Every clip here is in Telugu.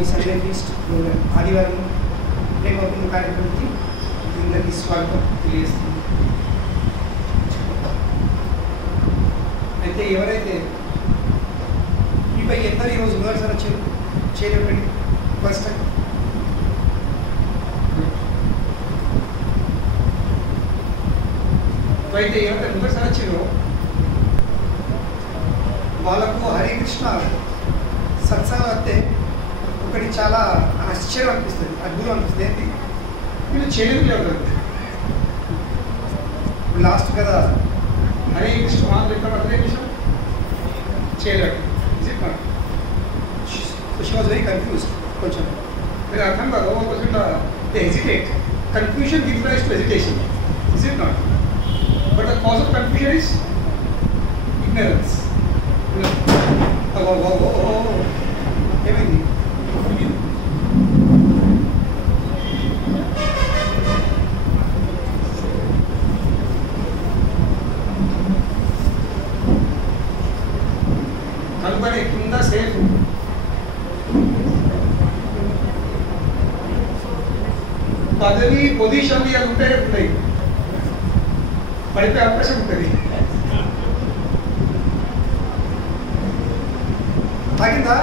ఈ సండే ఫీస్ట్ ప్రోగ్రామ్ ఆదివారం రేపటి కార్యక్రమానికి అందరికీ స్వాగతం తెలియజేస్తుంది. అయితే ఎవరైతే మీపై ఎందరు ఈరోజు మొదటిసారి వచ్చారు చేయలేకండి ఫస్ట్ టైం. అయితే ఎవరైతే మొదటిసారి వచ్చారో వాళ్ళకు హరే కృష్ణ సత్సంగం వస్తే ఒకటి చాలా ఆశ్చర్యం అనిపిస్తుంది, అద్భుతం అనిపిస్తుంది. ఏంటి వీళ్ళు చేయలేదు. లాస్ట్ కదా హరే కృష్ణ హరే కృష్ణ చేయలేడు. She was very confuse. కొంచెం మీరు అర్థం కాదు, కొంచెం they hesitate. Confusion gives rise to hesitation, is it not? But the cause of confusion is ignorance. ఏమైంది? కనుక కింద సేఫ్, పదవి పొజిషన్ అది ఉంటాయి ఉంటాయి, పడిపోయే అవకాశం ఉంటుంది. తాగిందా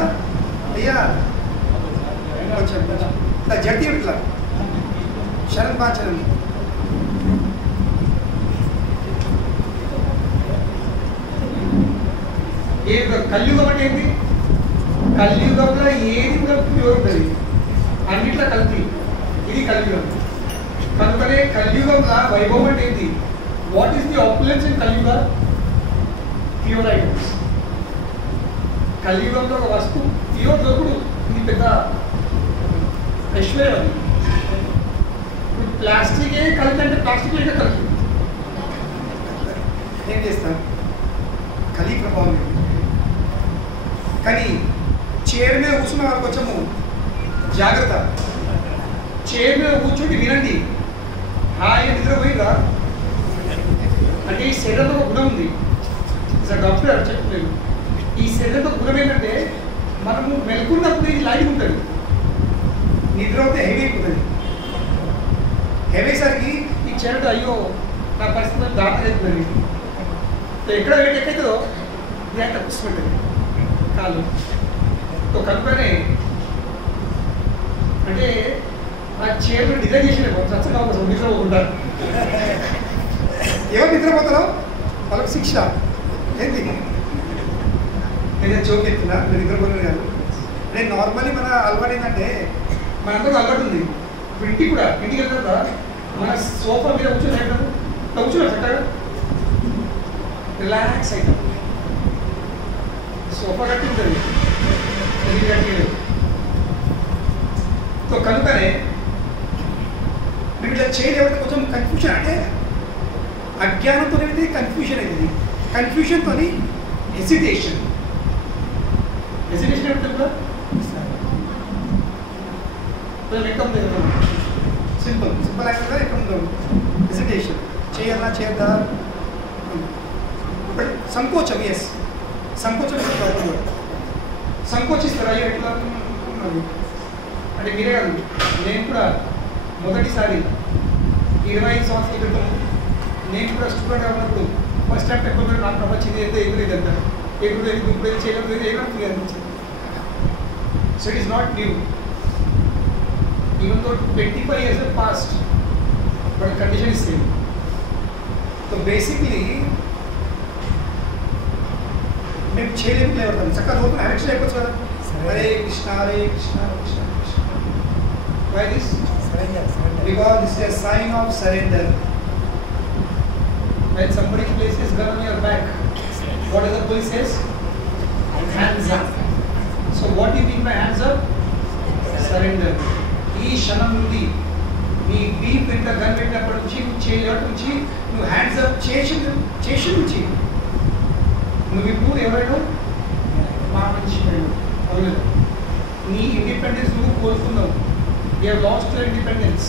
అయ్యా? కొంచెం కొంచెం జడ్తి ఇట్లా శరణ్ పాచరణ్. ఏది కలియుగం అంటే ఏంటి? కలియుగంలో ఏది కూడా ప్యూర్ ఉంటుంది, అన్నిట్లో కలిపి ఇది కలియుగం. కనుకనే కలియుగంలో వైభవం అంటే ఏంటి? What is the opulence in Kaliyuga? Pure items. కలియుగంలో ఒక వస్తువు ప్యూర్ దొరుకుడు ఇది పెద్ద ఐశ్వర్యం. అది ఇప్పుడు ప్లాస్టికే కలిపి అంటే ప్లాస్టిక్ లేక కలిపి ఏం చేస్తాం? కలి ప్రభావం. కానీ చైర్ మీద కూర్చున్న వాళ్ళకి కొంచెము జాగ్రత్త. చైర్ మీద కూర్చొని వినండి, హాయిగా నిద్రపోయిందా అంటే ఈ శరీరంలో ఒక గుణం ఉంది. డాక్టర్ చెప్పలేదు. ఈ శరీరంలో గుణం ఏంటంటే మనము మెలుకున్నప్పుడు ఇది లైట్ ఉంటుంది, నిద్ర అవుతే హెవీ అయిపోతుంది. హెవీ సరికి ఈ చైర్ అయ్యో నా పరిస్థితి దాటగా అవుతుంది. ఎక్కడ వెయిట్ ఎక్కవుతుందో ఇది కూర్చుంటుంది కాలు. కనుకనే అంటే ఆ చైర్ డిజైన్ చేసిన చచ్చగా నిద్రపోకుండా ఎవరు నిద్రపోతారో వాళ్ళకి శిక్ష. ఏంటి నేను జోక్ ఎత్తున్నా, నేను నిద్రపోలేదు కాదు. నేను నార్మల్లీ మన అలవాటు ఏంటంటే మనందరూ అలవాటు ఉంది. ఇప్పుడు ఇంటికి కూడా ఇంటికి వెళ్తారు కదా, మన సోఫా మీద కూర్చొని కూర్చున్నారు చక్కగా రిలాక్స్ అవుతాం. సోఫా కట్టి ఉంటుంది, ఇది కట్టి లేదు. సో కనుకనే మేము ఇట్లా చేయలేకపోతే కొంచెం కన్ఫ్యూషన్, అంటే అజ్ఞానంతో అయితే కన్ఫ్యూషన్ అవుతుంది. కన్ఫ్యూషన్తో హెసిటేషన్. హెసిటేషన్ అంటే కూడా ఎక్కడ సింపుల్ సింపుల్ అయితే కూడా ఎక్కడ ఉండదు హెసిటేషన్. చేయాలా చేద్దా సంకోచం. ఎస్, సంకోచం ప్రాబ్లం. సంకోచిస్తారా? అయ్యో ఎట్లా అంటే మీరే కాదు, నేను కూడా మొదటిసారి 25 సంవత్సరాల క్రితం నేను కూడా స్టూడెంట్గా ఉన్నప్పుడు ఫస్ట్ టైం పెట్టుకుంటే నాకు నమ్మచ్చింది ఏదో ఎగురేది అంటారు. ఎగురేది గుంపులేదు చేయలేదు ఏమీ అనిపించింది. So it is not new. Even though 25 years have passed, but the condition is same. So basically మేము చేయలేము లేవతాం చక్కగా లోపల యాక్షన్ అయిపోవచ్చు కదా. Hare Krishna Hare Krishna Krishna Krishna. Why this? Because this is a sign of surrender. When somebody places gun on your back, what does the police says? Hands up. So what do you mean by hands up? Surrender. ఈ క్షణం నుండి నీ డీప్ పెట్టిన గన్ పెట్టినప్పటి నుంచి నువ్వు చేయలేటి నుంచి నువ్వు హ్యాండ్స్ అప్ చేసి నుంచి నువ్వు ఇప్పుడు ఎవరైనా మరణించిపోయావు. అవును, నీ ఇండిపెండెన్స్ నువ్వు కోరుకున్నావు. You have lost your independence.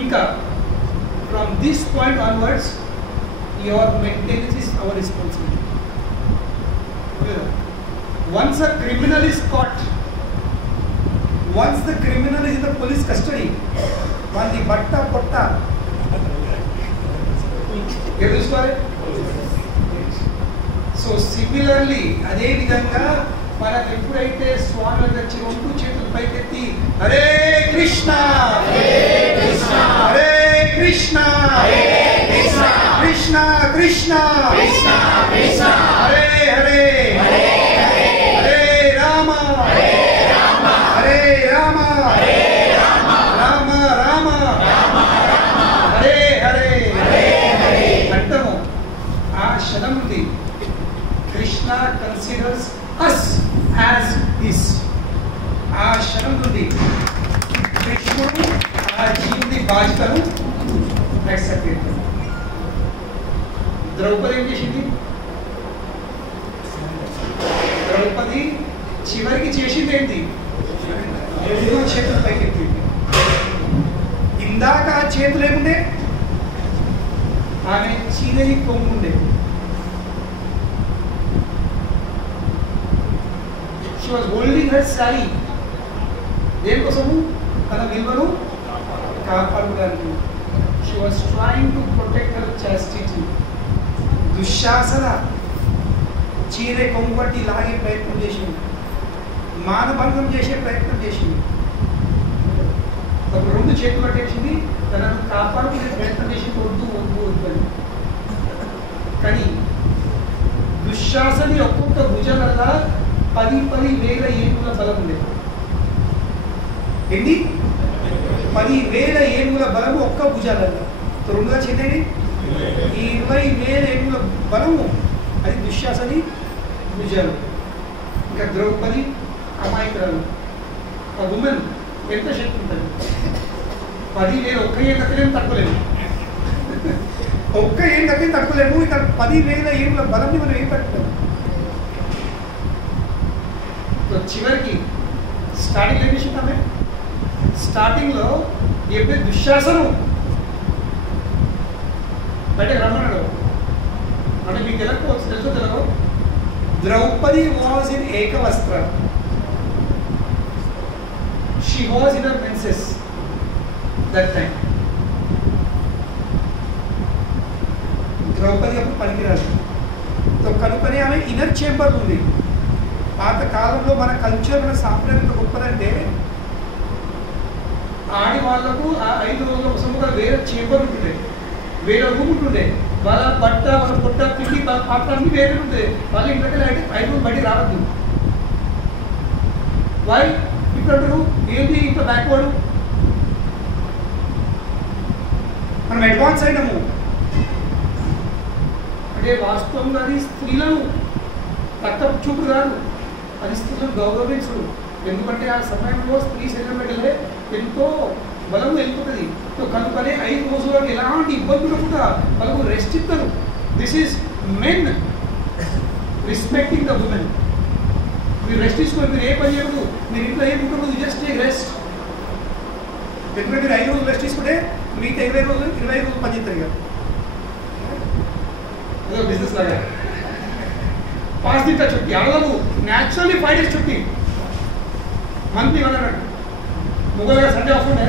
ఇంకా from this point onwards your maintenance is our responsibility. Once a criminal is caught, once the criminal is in the police custody, వాళ్ళని బట్ట పొట్ట చూసుకోవాలి. సో సిమిలర్లీ అదే విధంగా మనం ఎప్పుడైతే స్వామి వచ్చి 2 చేతులు పైకెత్తి హరే కృష్ణ హరే కృష్ణ కృష్ణ కృష్ణ హరే హరే హరే రామ హరే రామ రామ రామ హరే హరే అంటాము. ఆ క్షణం ఉంది Krishna considers us as his. ఆ క్షణం నుండి కృష్ణుడు ఆ జీవుని బాధ్యతను యాక్సెప్ట్ చేస్తాడు. ద్రౌపది ఏం చేసింది? ద్రౌపది చివరికి చేసింది ఏంటి? చేతులు పైకెత్తింది. ఇందాక ఆ చేతులు ఏముండే? ఆమె చీలని కొంగుండే. She was holding her saree. దేనికోసము? తన విలువను కాపాడుకోవడానికి. She was trying to protect her chastity. Dushasana చీరే కొంగుబట్టి లాగే ప్రయత్నం చేసింది, మానభంగం చేసే ప్రయత్నం చేసింది. ఒక 2 చేతులు పట్టేసింది, తనను కాపాడుకునే ప్రయత్నం చేసింది. వద్దు వద్దు వద్దని. కానీ దుశ్శాసని ఒక్కొక్క భుజాల 10,000 ఏనుగుల బలం ఉండేది. ఏంటి? 10,000 ఏనుగుల బలము ఒక్క భుజాలలో. 2గా చెందేది ఈ 20,000 ఏనుగుల బలము అది దుశ్శాసని భుజాలు. ఇంకా ద్రౌపది అమాయకురాలు. ఆ ఉమెన్ ఎంత శక్తి ఉంటుంది? 10,000 ఒక్క ఏం దక్కలేము, తట్టుకోలేము. ఒక్క ఏం దక్కి తట్టుకోలేము. ఇక్కడ 10,000 ఏనుగుల బలంని మనం ఏం పట్టుకోలేము. చివరికి స్టార్టింగ్ ఏం చేసిందామే? స్టార్టింగ్లో ఎప్పుడు దుశ్శాసనం బయటకు రమ్మన్నాడు. అంటే మీకు తెలుసుకోవచ్చు, తెలుసో Telugu. Draupadi was in ekavastra. She was in her menses that time. Draupadi అప్పుడు పనికిరాదు. కనుకనే ఆమె ఇన్నర్ చేంబర్ ఉంది. పాత కాలంలో మన కల్చర్, మన సాంప్రదాయం గొప్పదంటే ఆడవాళ్లకు ఆ 5 రోజుల కోసముగా వేరే చేంబర్ ఉంటుండే, వేరే రూమ్ ఉంటుండే. వాళ్ళ బట్ట, వాళ్ళ పొట్ట, పిల్లి, పాత్రలన్నీ వేరే ఉంటాయి. వాళ్ళ ఇంట్లో 5 రోజులు బయటికి రావద్దు. వై? ఇప్పుడు ఏంటి ఇంత బ్యాక్వర్డ్? మనం అడ్వాన్స్ అయినాము అంటే వాస్తవంగా అది స్త్రీలను తక్కువ చూపు కాదు, అది స్త్రీలను గౌరవించడు. ఎందుకంటే ఆ సమయంలో స్త్రీ శరీరం పెట్టలే ఎంతో బలం వెళ్ళిపోతుంది. కనుకనే 5 రోజులకు ఎలాంటి ఇబ్బందులు కూడా వాళ్ళకు రెస్ట్ ఇస్తారు. This is men respecting the women. మీరు రెస్ట్ తీసుకొని మీరు ఏ పని చేయకూడదు, మీరు ఇంట్లో ఏం ఉండకూడదు, జస్ట్ టేక్ రెస్ట్. ఎందుకంటే మీరు 5 రోజులు రెస్ట్ తీసుకుంటే మిగతా 20 రోజులు 25 రోజులు పని చేస్తారు. ఇక ఏదో బిజినెస్ లాగా 5 दिन का छुट्टी आड़ू न्याचुरली 5 days छुट्टी मंथली अన్నాడు. మొగల సండే ఆఫ్ ఉండే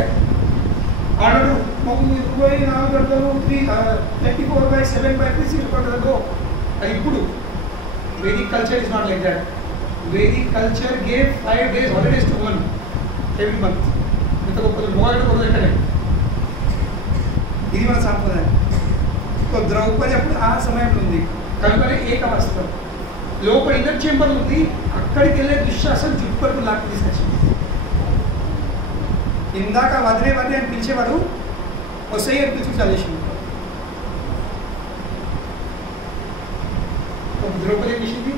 ఆర్డర్ 24 గంటలు 34/7/3 గంటలు. అది ఇప్పుడు Vedic culture is not like that. Vedic culture gave 5 days holidays to one every month. ఇంత గొప్ప మొగలు కూడా ఎక్కడే. ఇది మన సాంప్రదాయం. ద్రౌపది అప్పుడు ఆ సమయంలో ఉంది కనుకనే ఏకవస్త్రం. లోపల ఇన్నర్ చేంబర్ ఉంది, అక్కడికి వెళ్ళే దుశ్శాసన జుట్టుపట్టు లాక్కి తీసుకొచ్చింది. ఇందాక వదిలే వదిలే అని పిలిచేవాడు, వసై అని పిలిచి చదివేసింది. ద్రౌపది ఏం చేసింది?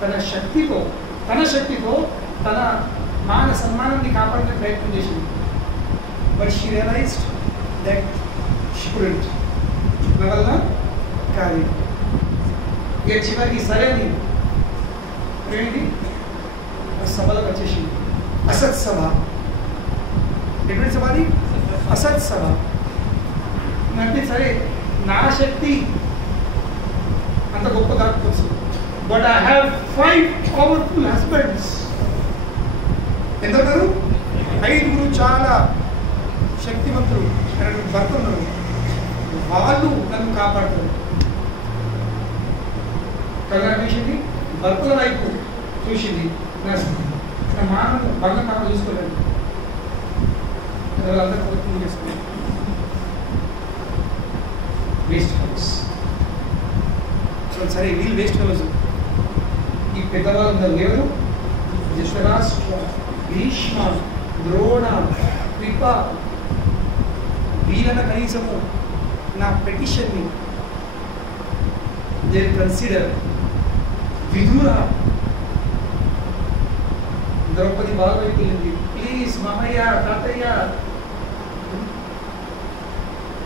తన శక్తితో తన మాన సన్మానాన్ని కాపాడే ప్రయత్నం చేసింది. But she realised that she couldn't. నా వల్ల కాదు. ఇక చివరికి సరే అని ఏంటి సభలకు వచ్చేసింది. అసత్ సభ. ఎటువంటి సభ అది? అసత్ సభ. అంటే సరే నా శక్తి అంత గొప్ప కాకపోవచ్చు, but I have 5 powerful husbands. ఎంత 5 చాలా శక్తివంతులు భర్తలు వాళ్ళు నన్ను కాపాడుతారు. చూసింది భర్తల వైపు చూసింది, నా మానను భంగం మనం చూసుకోలేదు. వాళ్ళందరూ కోరుకుని చేసుకున్నారు. వేస్ట్ హౌస్ సరే, వీళ్ళు వేస్ట్ హౌస్. ఈ పెద్దవాళ్ళు ఉన్నారు ఎవరు? ధృతరాష్ట్ర, భీష్మ, ద్రోణ, కృప. వీళ్ళన కనీసము నా పెటిషన్ని దే కన్సిడర్. విధుర ద్రౌపది బాగా వైపు వెళ్ళింది. ప్లీజ్ మామయ్య, తాతయ్య,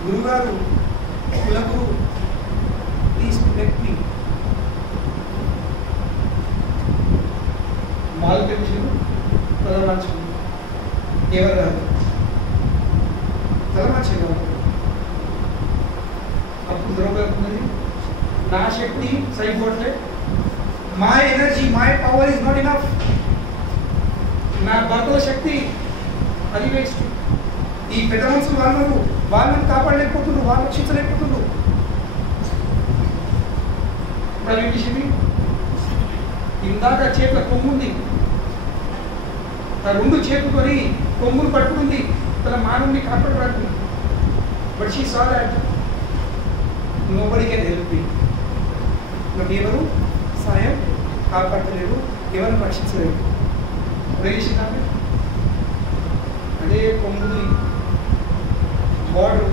గురుగారు, కులగురు, ప్లీజ్ ప్రొటెక్ట్ మీ. మాల్ పెంచారు, తలమార్చుకుంది. ఎవరు రాదు, తలమార్చేది. అప్పుడు ద్రౌపది అవుతున్నది, నా శక్తి సరిపోవట్లే, my energy, my power is not enough. నా భర్తల శక్తి అది వేస్ట్. ఈ పెద్ద మనుషులు వాళ్ళను కాపాడలేకపోతున్నారు, వాళ్ళు రక్షించలేకపోతున్నారు. ఇప్పుడు ఏం చేసింది? ఇందాక చేతుల కొమ్ముంది, ఆ 2 చేతులతోని కొమ్మును పట్టుకుంది తన మానవుని కాపాడడానికి. But she saw that nobody can help me. నాకు ఎవరు సాయం కాపాడలేరు, ఎవరు రక్షించలేరు. చేసిందామె అదే కొమ్ముని బార్డర్,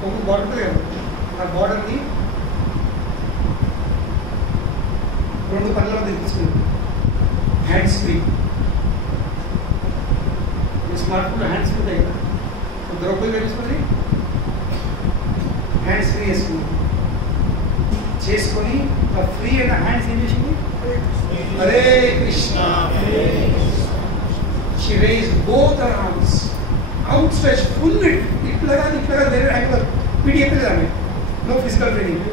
కొమ్ము బార్డర్ ఉంటుంది కదా, ఆ బార్డర్ని 2 పనుల మధ్య తీసుకుంది. Hands free, smart phone hands free ఉంటాయి కదా, ద్రౌపది తెలుసుకుంది, హ్యాండ్స్ ఫ్రీ చేసుకొని ఆ ఫ్రీ అయిన హ్యాండ్స్ ఏం చేసింది? Hare Krishna. She raised both her arms, outstretched, full it. ఇట్లా కాదు వేరే హ్యాండ్ పిడి ఎత్తలేదు ఆమె. No physical training.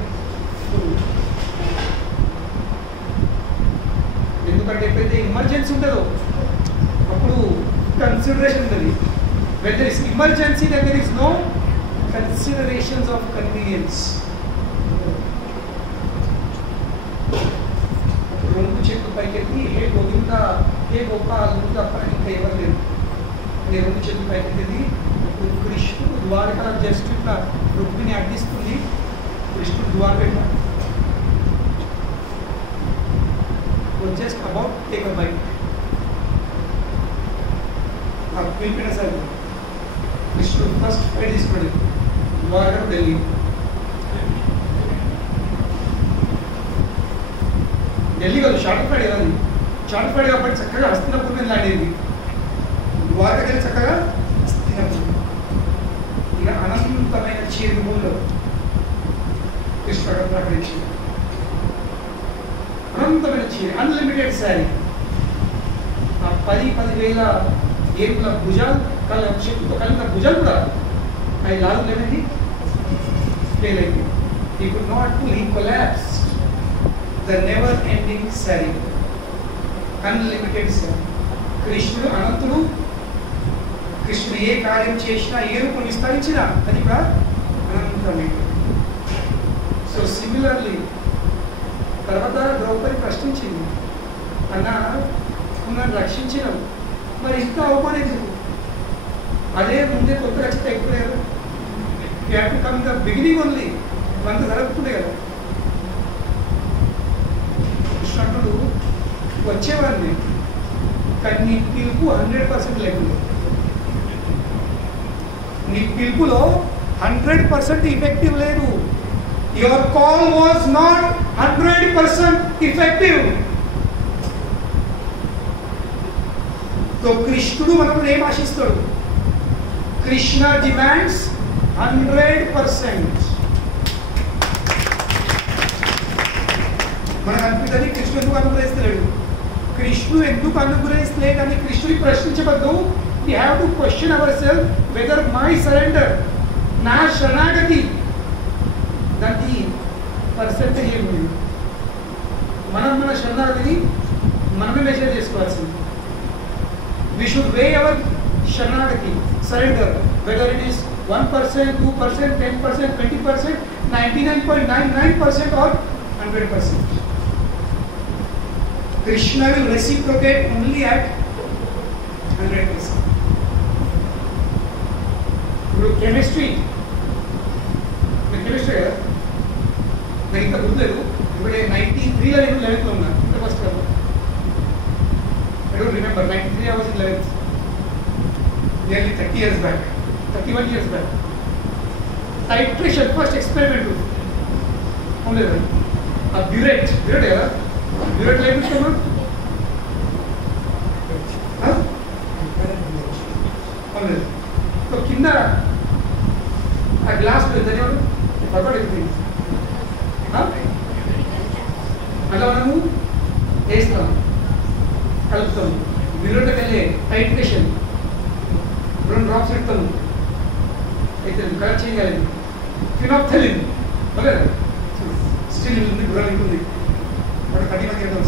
ఎందుకంటే ఎప్పుడైతే ఎమర్జెన్సీ ఉంటుందో అప్పుడు కన్సిడరేషన్ ఉంటుంది. When there is emergency then there is no considerations of convenience. 2 చేతులు పైకెత్తి హే గోవింద, హే గోపాల్, ముందు అప్పటి ఇంకా ఎవరు లేరు. నేను 2 చేతులు పైకెత్తింది. ఇప్పుడు కృష్ణుడు ద్వారక జస్ట్ ఇట్లా రుక్మిణి అడ్డిస్తుంది, కృష్ణుడు ద్వారక ఇట్లా just about take a bite. పిలిపిన సార్ కృష్ణుడు ఫస్ట్ ఫైట్ తీసుకున్నాడు ద్వారక ఢిల్లీ. ఢిల్లీ కాదు, షార్ట్ ఫైడ్ కదా, షార్ట్ ఫైడ్ కాబట్టి చక్కగా హస్తినపూర్ మీద లాడేది. ద్వారక వెళ్ళి చక్కగా హస్తినపూర్. ఇక అనంతమైన చీర భూమిలో కృష్ణుడు ప్రకటించింది. అనంతమైన చీర, అన్లిమిటెడ్ శారీ. ఆ 10,000 ఏనుగుల భుజాలు శక్తితో కలిగిన భుజాలు కూడా అవి లాభం లేదండి, ఫెయిల్ అయింది. He could not pull, he collapsed. The never ending sari, unlimited sari. కృష్ణుడు అనంతుడు. కృష్ణుడు ఏ కార్యం చేసినా, ఏ రూపం విస్తరించినా అది కూడా అనంతమే. సో సిమిలర్లీ తర్వాత ద్రౌపది ప్రశ్నించింది, అన్న నన్ను రక్షించినావు, మరి ఇంకా అవమానించు. అదే ముందే కొత్త రక్షిత అయిపోయారు. Happy come the beginning only, అంత జరుగుతుండే కదా. కృష్ణుడు వచ్చేవాడిని, కానీ నీ పిలుపు 100% లేకుండా, నీ పిలుపులో 100% ఇఫెక్టివ్ లేదు. Your call was not 100% effective. So కృష్ణుడు మనకు ఏం ఆశిస్తాడు? కృష్ణ డిమాండ్స్ 100%. మనకు అనిపిస్తుంది కృష్ణుడు ఎందుకు అనుగ్రహిస్తలేడు, కృష్ణుడు ఎందుకు అనుగ్రహిస్తలేడు అని కృష్ణుడిని ప్రశ్నించవద్దు. We have to question our self whether my surrender, నా శరణాగతి, దానికి పర్సెంటేజ్ ఏమి? మన శరణాగతిని మనమే మెజర్ చేసుకోవాల్సింది. We should weigh our Sharanagati, surrender, whether it is 1%, 2%, 10%, 20%, 99.99% or 100%. Krishna will reciprocate only at 100%. Chemistry. Chemistry కదా నాకు ఇంకా గుర్తులేదు ఇప్పుడే 93లో నేను 11th లో ఉన్నా అంటే first I don't remember 93 I was in 11th nearly 30 years back 31 years back titration first experiment ఉండేది ఆ బ్యూరేట్ కదా బ్యూరేట్ లైఫ్ ఇస్తామా ఉండేది సో కింద ఆ గ్లాస్ దాని forgot everything. అలా మనము వేస్తాం కలుపుతాం మిర్రర్లోకి వెళ్ళే టైట్రేషన్ 2 డ్రాప్స్ పెడతాము అయితే కరెక్ట్ చేయాలి ఫినాప్థలిన్ ఓకే స్టిల్ ఉంది గుర్రం ఉంటుంది అక్కడ 10 మంది వెళ్తాం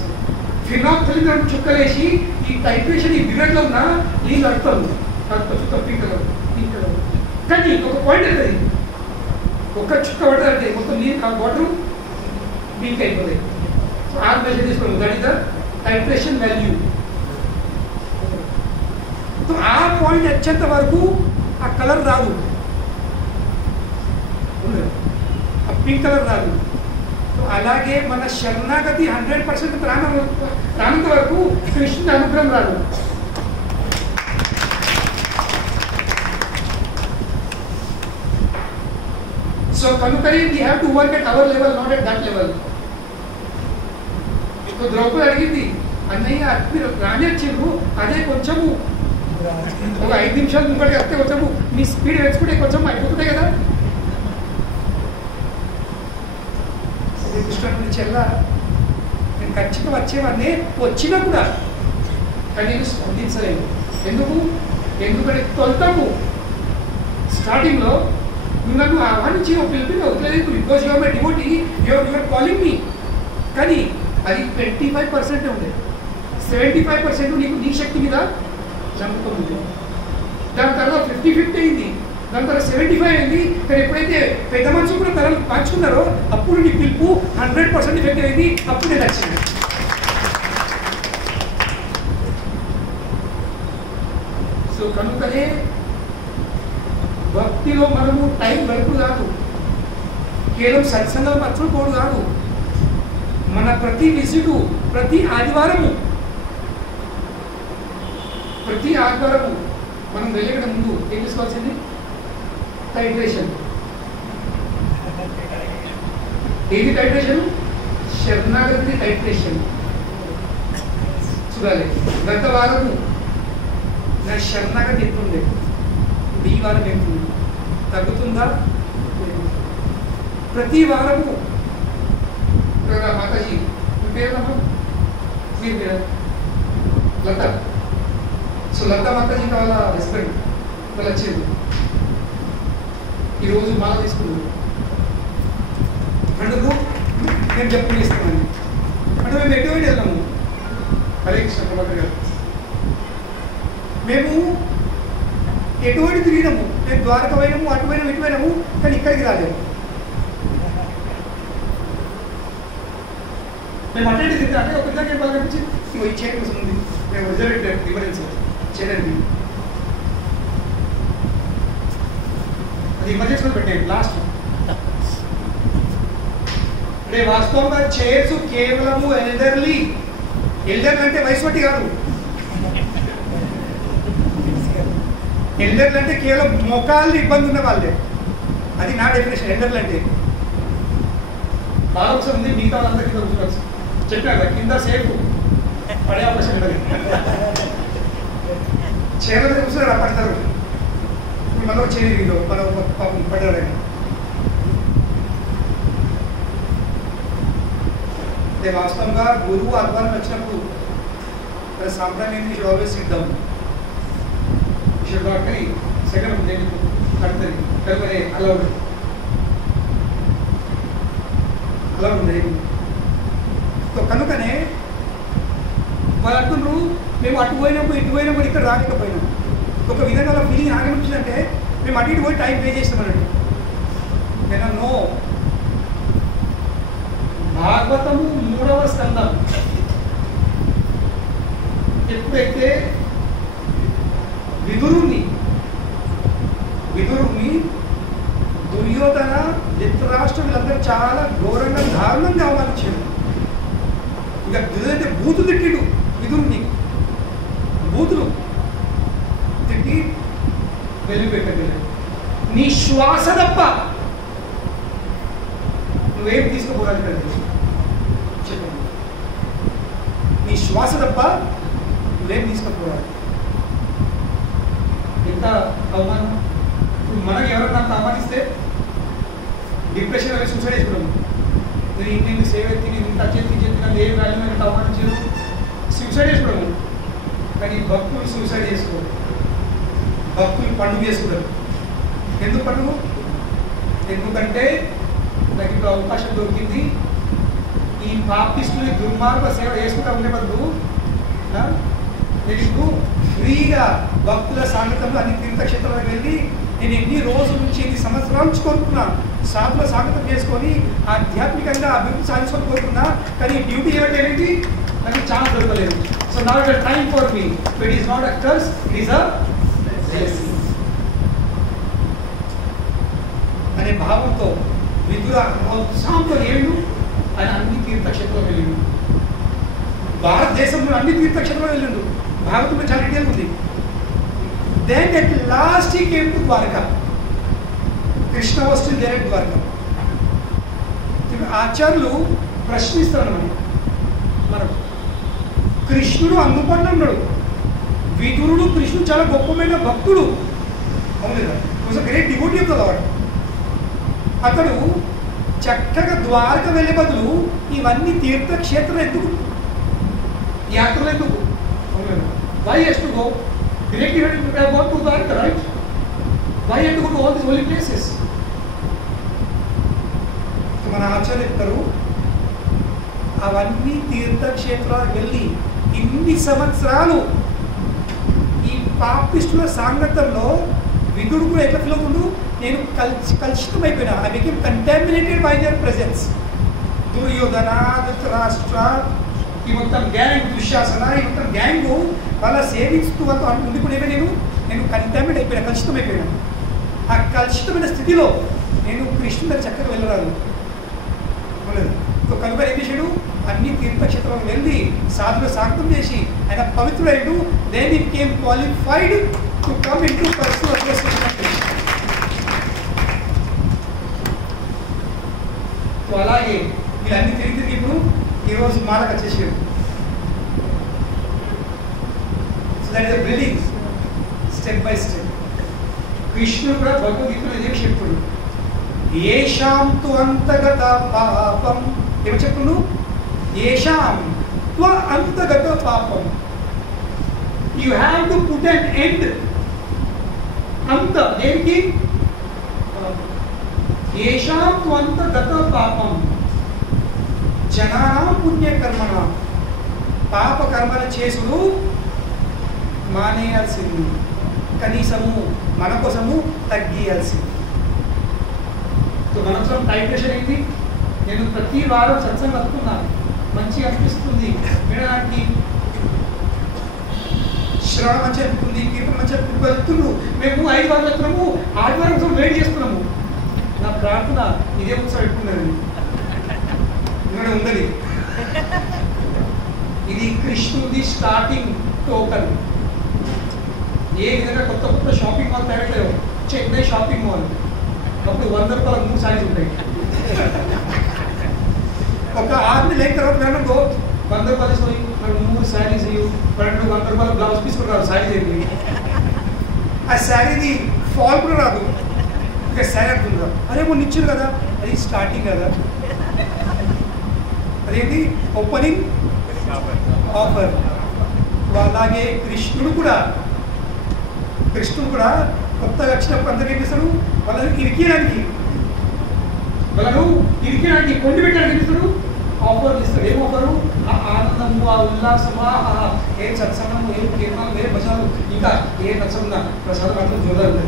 ఫినాప్థలిన్ రెండు చుక్కలేసి ఈ టైట్రేషన్ ఈ మిర్రర్లో ఉన్న నీళ్ళు కలుపుతాము చుక్క పింక్ కలర్ కానీ ఒక పాయింట్ అవుతుంది ఒక్క చుక్క పడతారంటే మొత్తం నీరు వాటర్ పింక్ అయిపోతాయి సో ఆ మెజర్ తీసుకోండి that is the titration value so ఆ పాయింట్ వచ్చేంత వరకు ఆ కలర్ రాదు ఆ పింక్ కలర్ రాదు సో అలాగే మన శరణాగతి 100% రానంత వరకు కృష్ణుని అనుగ్రహం రాదు So Kanukari, we have to work at our level, not at that level. So Draupadi అడిగింది అన్నయ్య మీరు రాని వచ్చారు అదే కొంచెము ఒక 5 నిమిషాలు ముంగడికి వస్తే కొంచెము మీ స్పీడ్ వేసుకుంటే కొంచెం అయిపోతుంటాయి కదా కృష్ణుడి చెల్ల నేను ఖచ్చితంగా వచ్చేవాడిని వచ్చినా కూడా కానీ నేను స్పందించలేదు ఎందుకంటే తొలతము స్టార్టింగ్లో నాకు ఆహ్వానించి ఒక పిలిపి వదిలేదు because your my devotee your calling మీ కానీ అది 25% ఉండే 75% నీకు నీ శక్తి మీద నమ్మకం ఉంది దాని తర్వాత 50-50 అయింది దాని తర్వాత 75 అయింది కానీ ఎప్పుడైతే పెద్ద మనుషులు కూడా తరలు పంచుకున్నారో అప్పుడు నీ పిలుపు 100% ఎఫెక్టివ్ అయింది అప్పుడు నేను వచ్చింది సో కనుకనే భక్తిలో మనము టైం గడుపుడు కాదు కేవలం సత్సంగం మర్చిపోడు కాదు మన ప్రతి విజిటు ప్రతి ఆదివారము మనం వెళ్ళే ముందు ఏం తీసుకోవాల్సింది టైట్రేషన్ ఏది టైట్రేషన్ శరణాగతి టైట్రేషన్ చూడాలి గత వారము నా శరణాగతి ఎత్తుండే ఈ వారం ఏమిటి తగ్గుతుందా ప్రతి వారము మాతాజీ మీ పేరు మీరు పేరు లత సో లత మాతాజీ వాళ్ళ హస్బెండ్ వాళ్ళు వచ్చేది ఈరోజు మాల తీసుకున్నాను అందుకు నేను చెప్పు ఇస్తున్నాను అంటే మేము ఎటువంటి వెళ్ళాము హరే కృష్ణ ప్రభాకర్ గారు మేము ఎటువంటి తిరిగినాము మేము ద్వారక పోయినాము అటు పోయినాము ఇటు పోయినాము కానీ ఇక్కడికి రాలేము మేము అటెండ్ తిరిగి అంటే ఒక విధంగా బాగా అనిపించింది ఈ చేయడం కోసం ఉంది మేము రిజర్వ్ డిఫరెన్స్ చేయడానికి అది ఎమర్జెన్సీలో పెట్టాయి లాస్ట్ అంటే వాస్తవంగా చైర్స్ కేవలము ఎల్డర్లీ అంటే వయసు కాదు ఎల్డర్లు అంటే కేవలం మోకాళ్ళు ఇబ్బంది ఉన్న వాళ్ళే అది నా డెఫినేషన్ ఎల్డర్లు అంటే బాగా ఉంది మిగతా వాళ్ళందరికీ కూర్చోవచ్చు చెప్పాను కింద సేపు పడే అవకాశం ఉండదు చీరల మీద కూర్చొని పడతారు ఇప్పుడు మనం చేయలేదు మనం పాపం పడ్డారని అంటే వాస్తవంగా గురువు ఆహ్వానం వచ్చినప్పుడు సాంప్రదాయం ఆల్వేస్ ఇద్దాం కానీ సెకండ్ నేను కడుతుంది కలిపే అలా ఉంది సో కనుకనే వాళ్ళు అంటున్నారు మేము అటు పోయినప్పుడు ఇటు పోయినప్పుడు ఇక్కడ రాలేకపోయినాం. ఒక విధంగా అలా ఫీలింగ్ నాకేమనిపించిందంటే మేము అటు ఇటు పోయి టైం పే చేస్తామన్నట్టు. నేను నో. భాగవతము 3వ స్కందం ఎప్పుడైతే విదురుని దుర్యోధన ధృతరాష్ట్ర వీళ్ళందరూ చాలా ఘోరంగా దారుణంగా అవమానించారు. ఇక దుర్యోధన బూతులు తిట్టిడు విదురుని, బూతులు తిట్టి వెళ్ళిపెట్టగలరు. నీ శ్వాస తప్ప నువ్వేం తీసుకుపోరాలి కదా చెప్పండి. నీ శ్వాస తప్ప నువ్వేం తీసుకుపోరాలి. ఎంత అవమానం. ఇప్పుడు మనకి ఎవరైనా నాకు అవమానిస్తే డిప్రెషన్ వెళ్ళి సూసైడ్ చేసుకోవడం. నేను సేవ్ ఎత్తి నేను ఇంత చేతి నన్ను ఏం వాల్యూ నేను అవమానించాను సూసైడ్ చేసుకోవడం. కానీ భక్తులు సూసైడ్ చేసుకోరు. భక్తులు పండుగ చేసుకుంటారు. ఎందుకు పండుగ? ఎందుకంటే నాకు ఇప్పుడు అవకాశం దొరికింది. ఈ పాపిస్టుని దుర్మార్గ సేవ చేసుకుంటా ఉండే బదులు నేను ఇప్పుడు ఫ్రీగా భక్తుల సాంగతంలో అన్ని తీర్థక్షేత్రాలకు వెళ్ళి నేను ఎన్ని రోజుల నుంచి ఎన్ని సంవత్సరాల నుంచి కోరుకున్నా సాధుల సాంగతం చేసుకొని ఆధ్యాత్మికంగా అభివృద్ధి సాధించుకొని కోరుకున్నా. కానీ డ్యూటీ ఏమిటి నాకు ఛాన్స్ దొరకలేదు. So now it time for me. It is not a curse, it is a blessing అనే భావంతో విదుర ఉత్సాహంతో ఏడు ఆయన అన్ని తీర్థక్షేత్రాలు వెళ్ళిండు. భారతదేశంలో అన్ని తీర్థక్షేత్రాలు వెళ్ళిండు. భారతంలో చాలా డీటెయిల్ ఉంది. Then at last he came to Dwarka. Krishna was still there at Dwarka. ఆచార్యులు ప్రశ్నిస్తారు మనం కృష్ణుడు అందుబాటులో ఉన్నాడు. విదురుడు కృష్ణుడు చాలా గొప్పమైన భక్తుడు. అవును కదా, was a great devotee of the lord. అతడు చక్కగా ద్వారక వెళ్ళే బదులు ఇవన్నీ తీర్థక్షేత్రం ఎందుకు, యాత్రలు ఎందుకు? Why has to go directly have gone to Dwarka, right? Why have to go to all these holy places? మన ఆచార్య చెప్తారు అవన్నీ తీర్థక్షేత్రాలకు వెళ్ళి ఇన్ని సంవత్సరాలు ఈ పాపిష్టుల సాంగత్యంలో విదుడు కూడా ఎట్లా ఫీల్ అవుతుండు? నేను కలుషితం అయిపోయినా. I became contaminated by their presence. Duryodhana, Dhritarashtra, ఈ మొత్తం గ్యాంగ్, దుశ్శాసన, ఈ మొత్తం గ్యాంగ్ వాళ్ళ సేవింగ్స్ వాళ్ళతో ఉండిపోయినా నేను కంటామినేట్ అయిపోయినా, కలుషితం అయిపోయినా. ఆ కలుషితమైన స్థితిలో నేను కృష్ణుడి దగ్గర చక్కగా వెళ్ళరాదు. కనుక ఏం చేశాడు? అన్ని తీర్థక్షేత్రాలకు వెళ్ళి సాధులు సాంగతం చేసి ఆయన పవిత్రుడైడు. Then he became qualified to come into personal administration of Krishna. So అలాగే వీళ్ళన్నీ తిరిగి ఇప్పుడు ఈరోజు మాలకు వచ్చేసాడు. So that is the building step by step. కృష్ణుడు కూడా భగవద్గీతలో ఇదే చెప్పుడు. ఏషాం తు అంతగత పాపం. ఏమో చెప్పుడు? ఏషాం త్వ అంతగత పాపం. You have to put an end. అంత దేనికి? ఏషాం త్వ అంతగత పాపం జనానాం పుణ్యకర్మణ. పాప కర్మల చేసుడు మానేయాల్సింది, కనీసము మన కోసము తగ్గియాల్సింది. మనసులో టైప్రెషన్ ఏంటి? నేను ప్రతి వారం సత్సంగం వస్తున్నాను, మంచిగా అనిపిస్తుంది వినడానికి, శ్రవణ మంచిగా అనిపిస్తుంది, కీర్తన మంచిగా వెళ్తున్నాము. మేము 5 వారాలు వెళ్తున్నాము, 6 వారం కోసం వెయిట్ చేస్తున్నాము. నా ప్రార్థన ఇదే ఉత్సవం పెట్టుకున్నది ఇక్కడ ఉందని. ఇది కృష్ణుడి స్టార్టింగ్ టోకన్. ఏ విధంగా కొత్త కొత్త షాపింగ్ మాల్ తయారయ్యాయో, చెన్నై షాపింగ్ మాల్, అప్పుడు 100 రూపాయల 3 సారీస్ ఉంటాయి. ఒక 6 నెలలు అయిన తర్వాత మేనకు 100 రూపాయలు పోయి మనకు 3 సారీస్ ఇవ్వు, 100 రూపాయలు బ్లౌజ్ పీస్ కూడా రాదు, సారీస్ ఏంటి? ఆ శారీది ఫాల్ కూడా రాదు, ఇంకా శారీ అంటుందా? అరే మొన్న ఇచ్చారు కదా, అది స్టార్టింగ్ కదా, అదేంటి ఓపెనింగ్ ఆఫర్. అలాగే కృష్ణుడు కూడా కొత్తగా వచ్చినప్పుడు అందరికీ ఏం చేస్తాడు? వాళ్ళని ఇరికేయడానికి కొండి పెట్టడానికి ఏం చేస్తాడు? ఆఫర్లు ఇస్తాడు. ఏం ఆఫరు? ఆ ఆనందము, ఆ ఉల్లాసము, ఏం సత్సంగము, ఏం కీర్తనలు, ఏం భజనలు, ఇంకా ఏ నచ్చకుండా ప్రసాదం మాత్రం చూడాలి.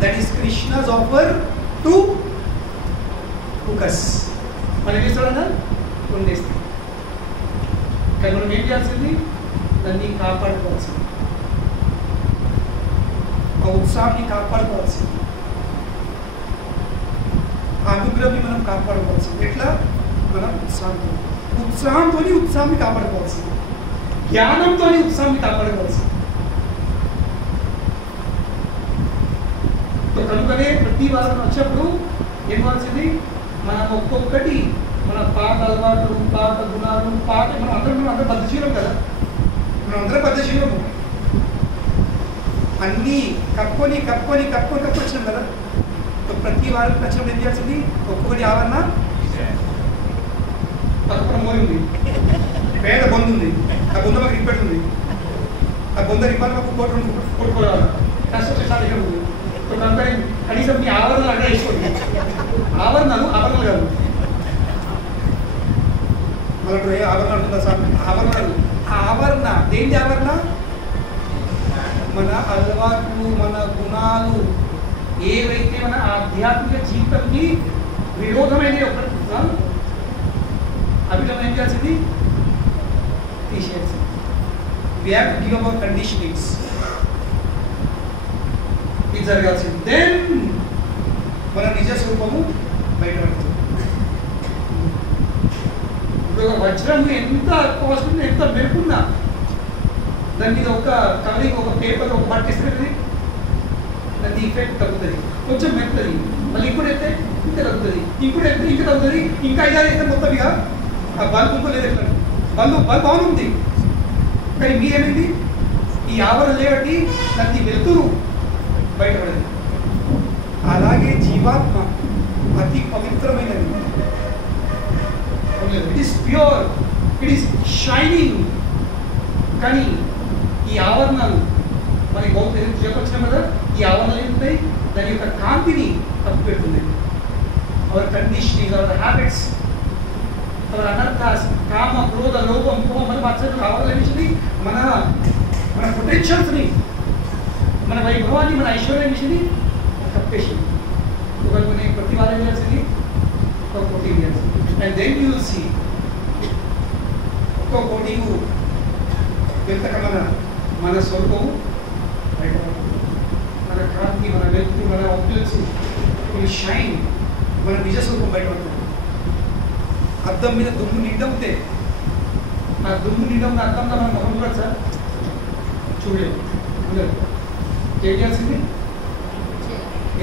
That is Krishna's offer to focus. మనం ఏం చేస్తాడన్నా వండేస్తాం. కానీ మనం ఏం చేయాల్సింది? దాన్ని కాపాడుకోవాల్సింది, ఆ ఉత్సాహాన్ని కాపాడుకోవాల్సింది, ఆ అనుగ్రహాన్ని మనం కాపాడుకోవాల్సింది. ఎట్లా? మనం ఉత్సాహంతో ఉత్సాహాన్ని కాపాడుకోవాల్సింది, జ్ఞానంతో ఉత్సాహాన్ని కాపాడుకోవాల్సింది. కనుకనే ప్రతి వారం వచ్చినప్పుడు ఏం కావాల్సింది? మనం ఒక్కొక్కటి మన పాత అలవాట్లు, పాత గుణాలు, మనం అందరం బద్ధశీలం కదా, మనం అందరం బద్ధశీలము. అన్నీ కప్పుకొని వచ్చినాం కదా. ప్రతి వారం వచ్చినప్పుడు ఏం చేయాల్సింది? ఒక్కొక్కటి ఆవరణ పక్కన మోయి ఉంది, పేద బొందు ఉంది, ఆ బొంద మాకు రిపెడుతుంది, ఆ బొంద రిపాలి మాకు కొట్టుకోవాలి. కష్టం చాలా ఇక్కడ ఉంది. కనీసం మీ ఆవరణలు అడ్డ వేసుకోండి. ఆవరణలు కాదు, మళ్ళీ ఆవరణ అంటుందా సార్? ఆవరణలు, ఆవరణ దేంటి ఆవరణ? మన అలవాట్లు, మన గుణాలు ఏవైతే మన ఆధ్యాత్మిక జీవితానికి విరోధమైన అభిగమనం ఏం చేయాల్సింది? తీసేయాల్సింది. We have to give our conditionings. ఇది జరగాల్సింది. దెన్ మన నిజ స్వరూపము బయటపడుతుంది. ఇప్పుడు వజ్రం ఎంత కాస్ట్, ఎంత మెరుపున్నా దాని మీద ఒక కవరింగ్, ఒక పేపర్, ఒక బట్ట ఇస్తుంది, దాని ఎఫెక్ట్ తగ్గుతుంది, కొంచెం మెరుతుంది. మళ్ళీ ఇంకోటి అయితే ఇంకా తగ్గుతుంది, ఇంకోటి అయితే ఇంకా తగ్గుతుంది, ఇంకా 5-6 అయితే మొత్తం ఇక ఆ బల్బ్ ఇంకోలేదు. ఎట్లా బల్బ్ బాగుంది, కానీ మీరేమైంది? ఈ ఆవరణ లేబట్టి దాన్ని వెళ్తురు బయటపడింది. అలాగే జీవాత్మ అతి పవిత్రమైనది. It is pure, it is shining. కానీ ఈ ఆవరణలు మనకి బహుత్ చెప్పొచ్చినాం కదా, ఈ ఆవరణలు ఏంటాయి? దాని యొక్క కాంతిని తప్పుపెడుతుంది. Our conditioning, our habits, our anarthas, kama, krodha, లోభం, మోహం, మన మత్సరం ఆవరణలు మన మన పొటెన్షియల్స్ని, మన వైభవాన్ని, మన ఐశ్వర్యం విషయాన్ని కప్పేసింది. కొన్ని ప్రతి వారం చేయాల్సింది ఒక కోటింగ్ చేయాల్సింది. And then you will see ఒక్కో కోటింగ్ వెళ్తాక మన స్వరూపము బయటపడుతుంది. మన కాంతి, మన వెలుగు, మన ఆబ్జెక్ట్స్ షైన్, మన నిజ స్వరూపం బయటపడుతుంది. అద్దం మీద దుమ్ము నిండవుతే ఆ దుమ్ము నిండవున్న అద్దంలో మన మొహం కూడా సార్ చూడలేదు. ఏం చేయాల్సింది?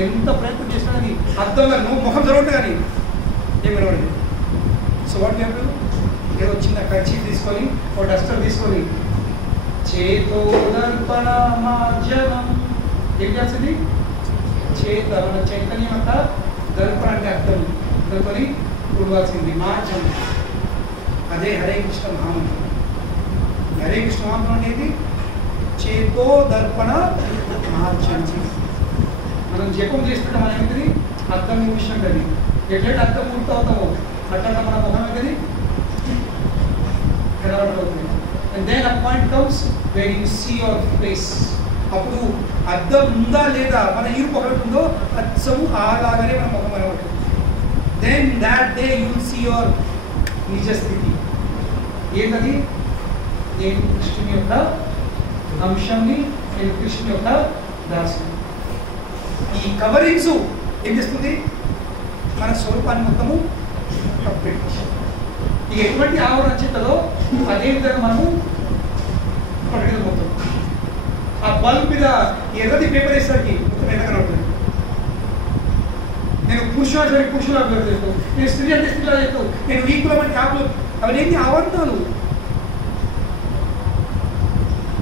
ఎంత ప్రయత్నం చేసినా కానీ అర్థంగా నువ్వు ముఖం జరగదు కానీ ఏం వినబడింది. సో వాట్ చెప్పారు? ఏదో చిన్న కర్చీ తీసుకొని, ఒక డస్టర్ తీసుకొని, చేతో దర్పణ మార్జనం ఏం చేయాల్సింది? చేత మన చైతన్యం అంతా దర్పణ అంటే అర్థం దర్పని చూడవలసింది, మార్జనం. అదే హరే కృష్ణ మహామంత్రం. హరే కృష్ణ మహామంత్రం అనేది చేతో దర్పణ మార్జనం. మనం జపం చేస్తుంటే మనం ఏంటిది? అర్థం విషయం అది ఎట్లయితే అర్థం పూర్తవుతామో అట్లా మన మొహం ఏంటిది కనబడుతుంది. And then a point comes where you see your face. అప్పుడు అర్థం ఉందా లేదా, మన ఇరుపు ఒకటి అచ్చము అలాగనే మన ముఖం కనబడుతుంది. Then that day you will see your నిజ స్థితి. ఏంటది? నేను కృష్ణుని యొక్క అంశాన్ని, నేను కృష్ణుని యొక్క దాసుని. ఈ కవరింగ్స్ ఏం చేస్తుంది? మన స్వరూపాన్ని మొత్తము కప్పెట్టి ఇక ఎటువంటి ఆవరణ చిత్తలో అదే విధంగా మనము పట్టుకెళ్ళిపోతాం. ఆ బల్బ్ మీద ఎర్రది పేపర్ వేసరికి మొత్తం ఎర్రగా ఉంటుంది. నేను పురుషుడు పురుషులా చేస్తాను, నేను స్త్రీ అంటే స్త్రీలా చేస్తాను, నేను ఈ కులం అంటే ఆ కులం, అవన్నీ ఆవరణాలు.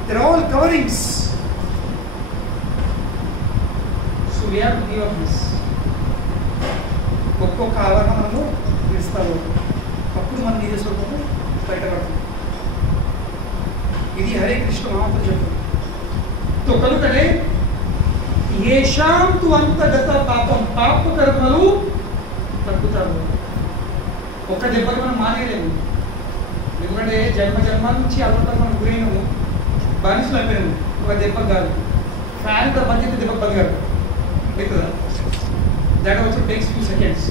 They're all coverings. So we have to give up this. ఒక్కొక్క ఆవరణ మనము ఇస్తాము, అప్పుడు మన నిజ స్వరూపము బయటపడుతుంది. ఇది హరే కృష్ణ మహామంత్రం చెప్తుంది. కనుకనే ఏషాం తు అంతగత పాపం, పాప కర్మలు తగ్గుతారు. ఒక్క దెబ్బకి మనం మానేయలేము. ఎందుకంటే జన్మ నుంచి అలవాటు మనం గురైనాము, బానిసలు అయిపోయినాము. ఒక దెబ్బకి కాదు, ఫ్యాన్ బంద్ అయితే దెబ్బకి బంద్ కాదు అవుతుందా? That also takes few seconds.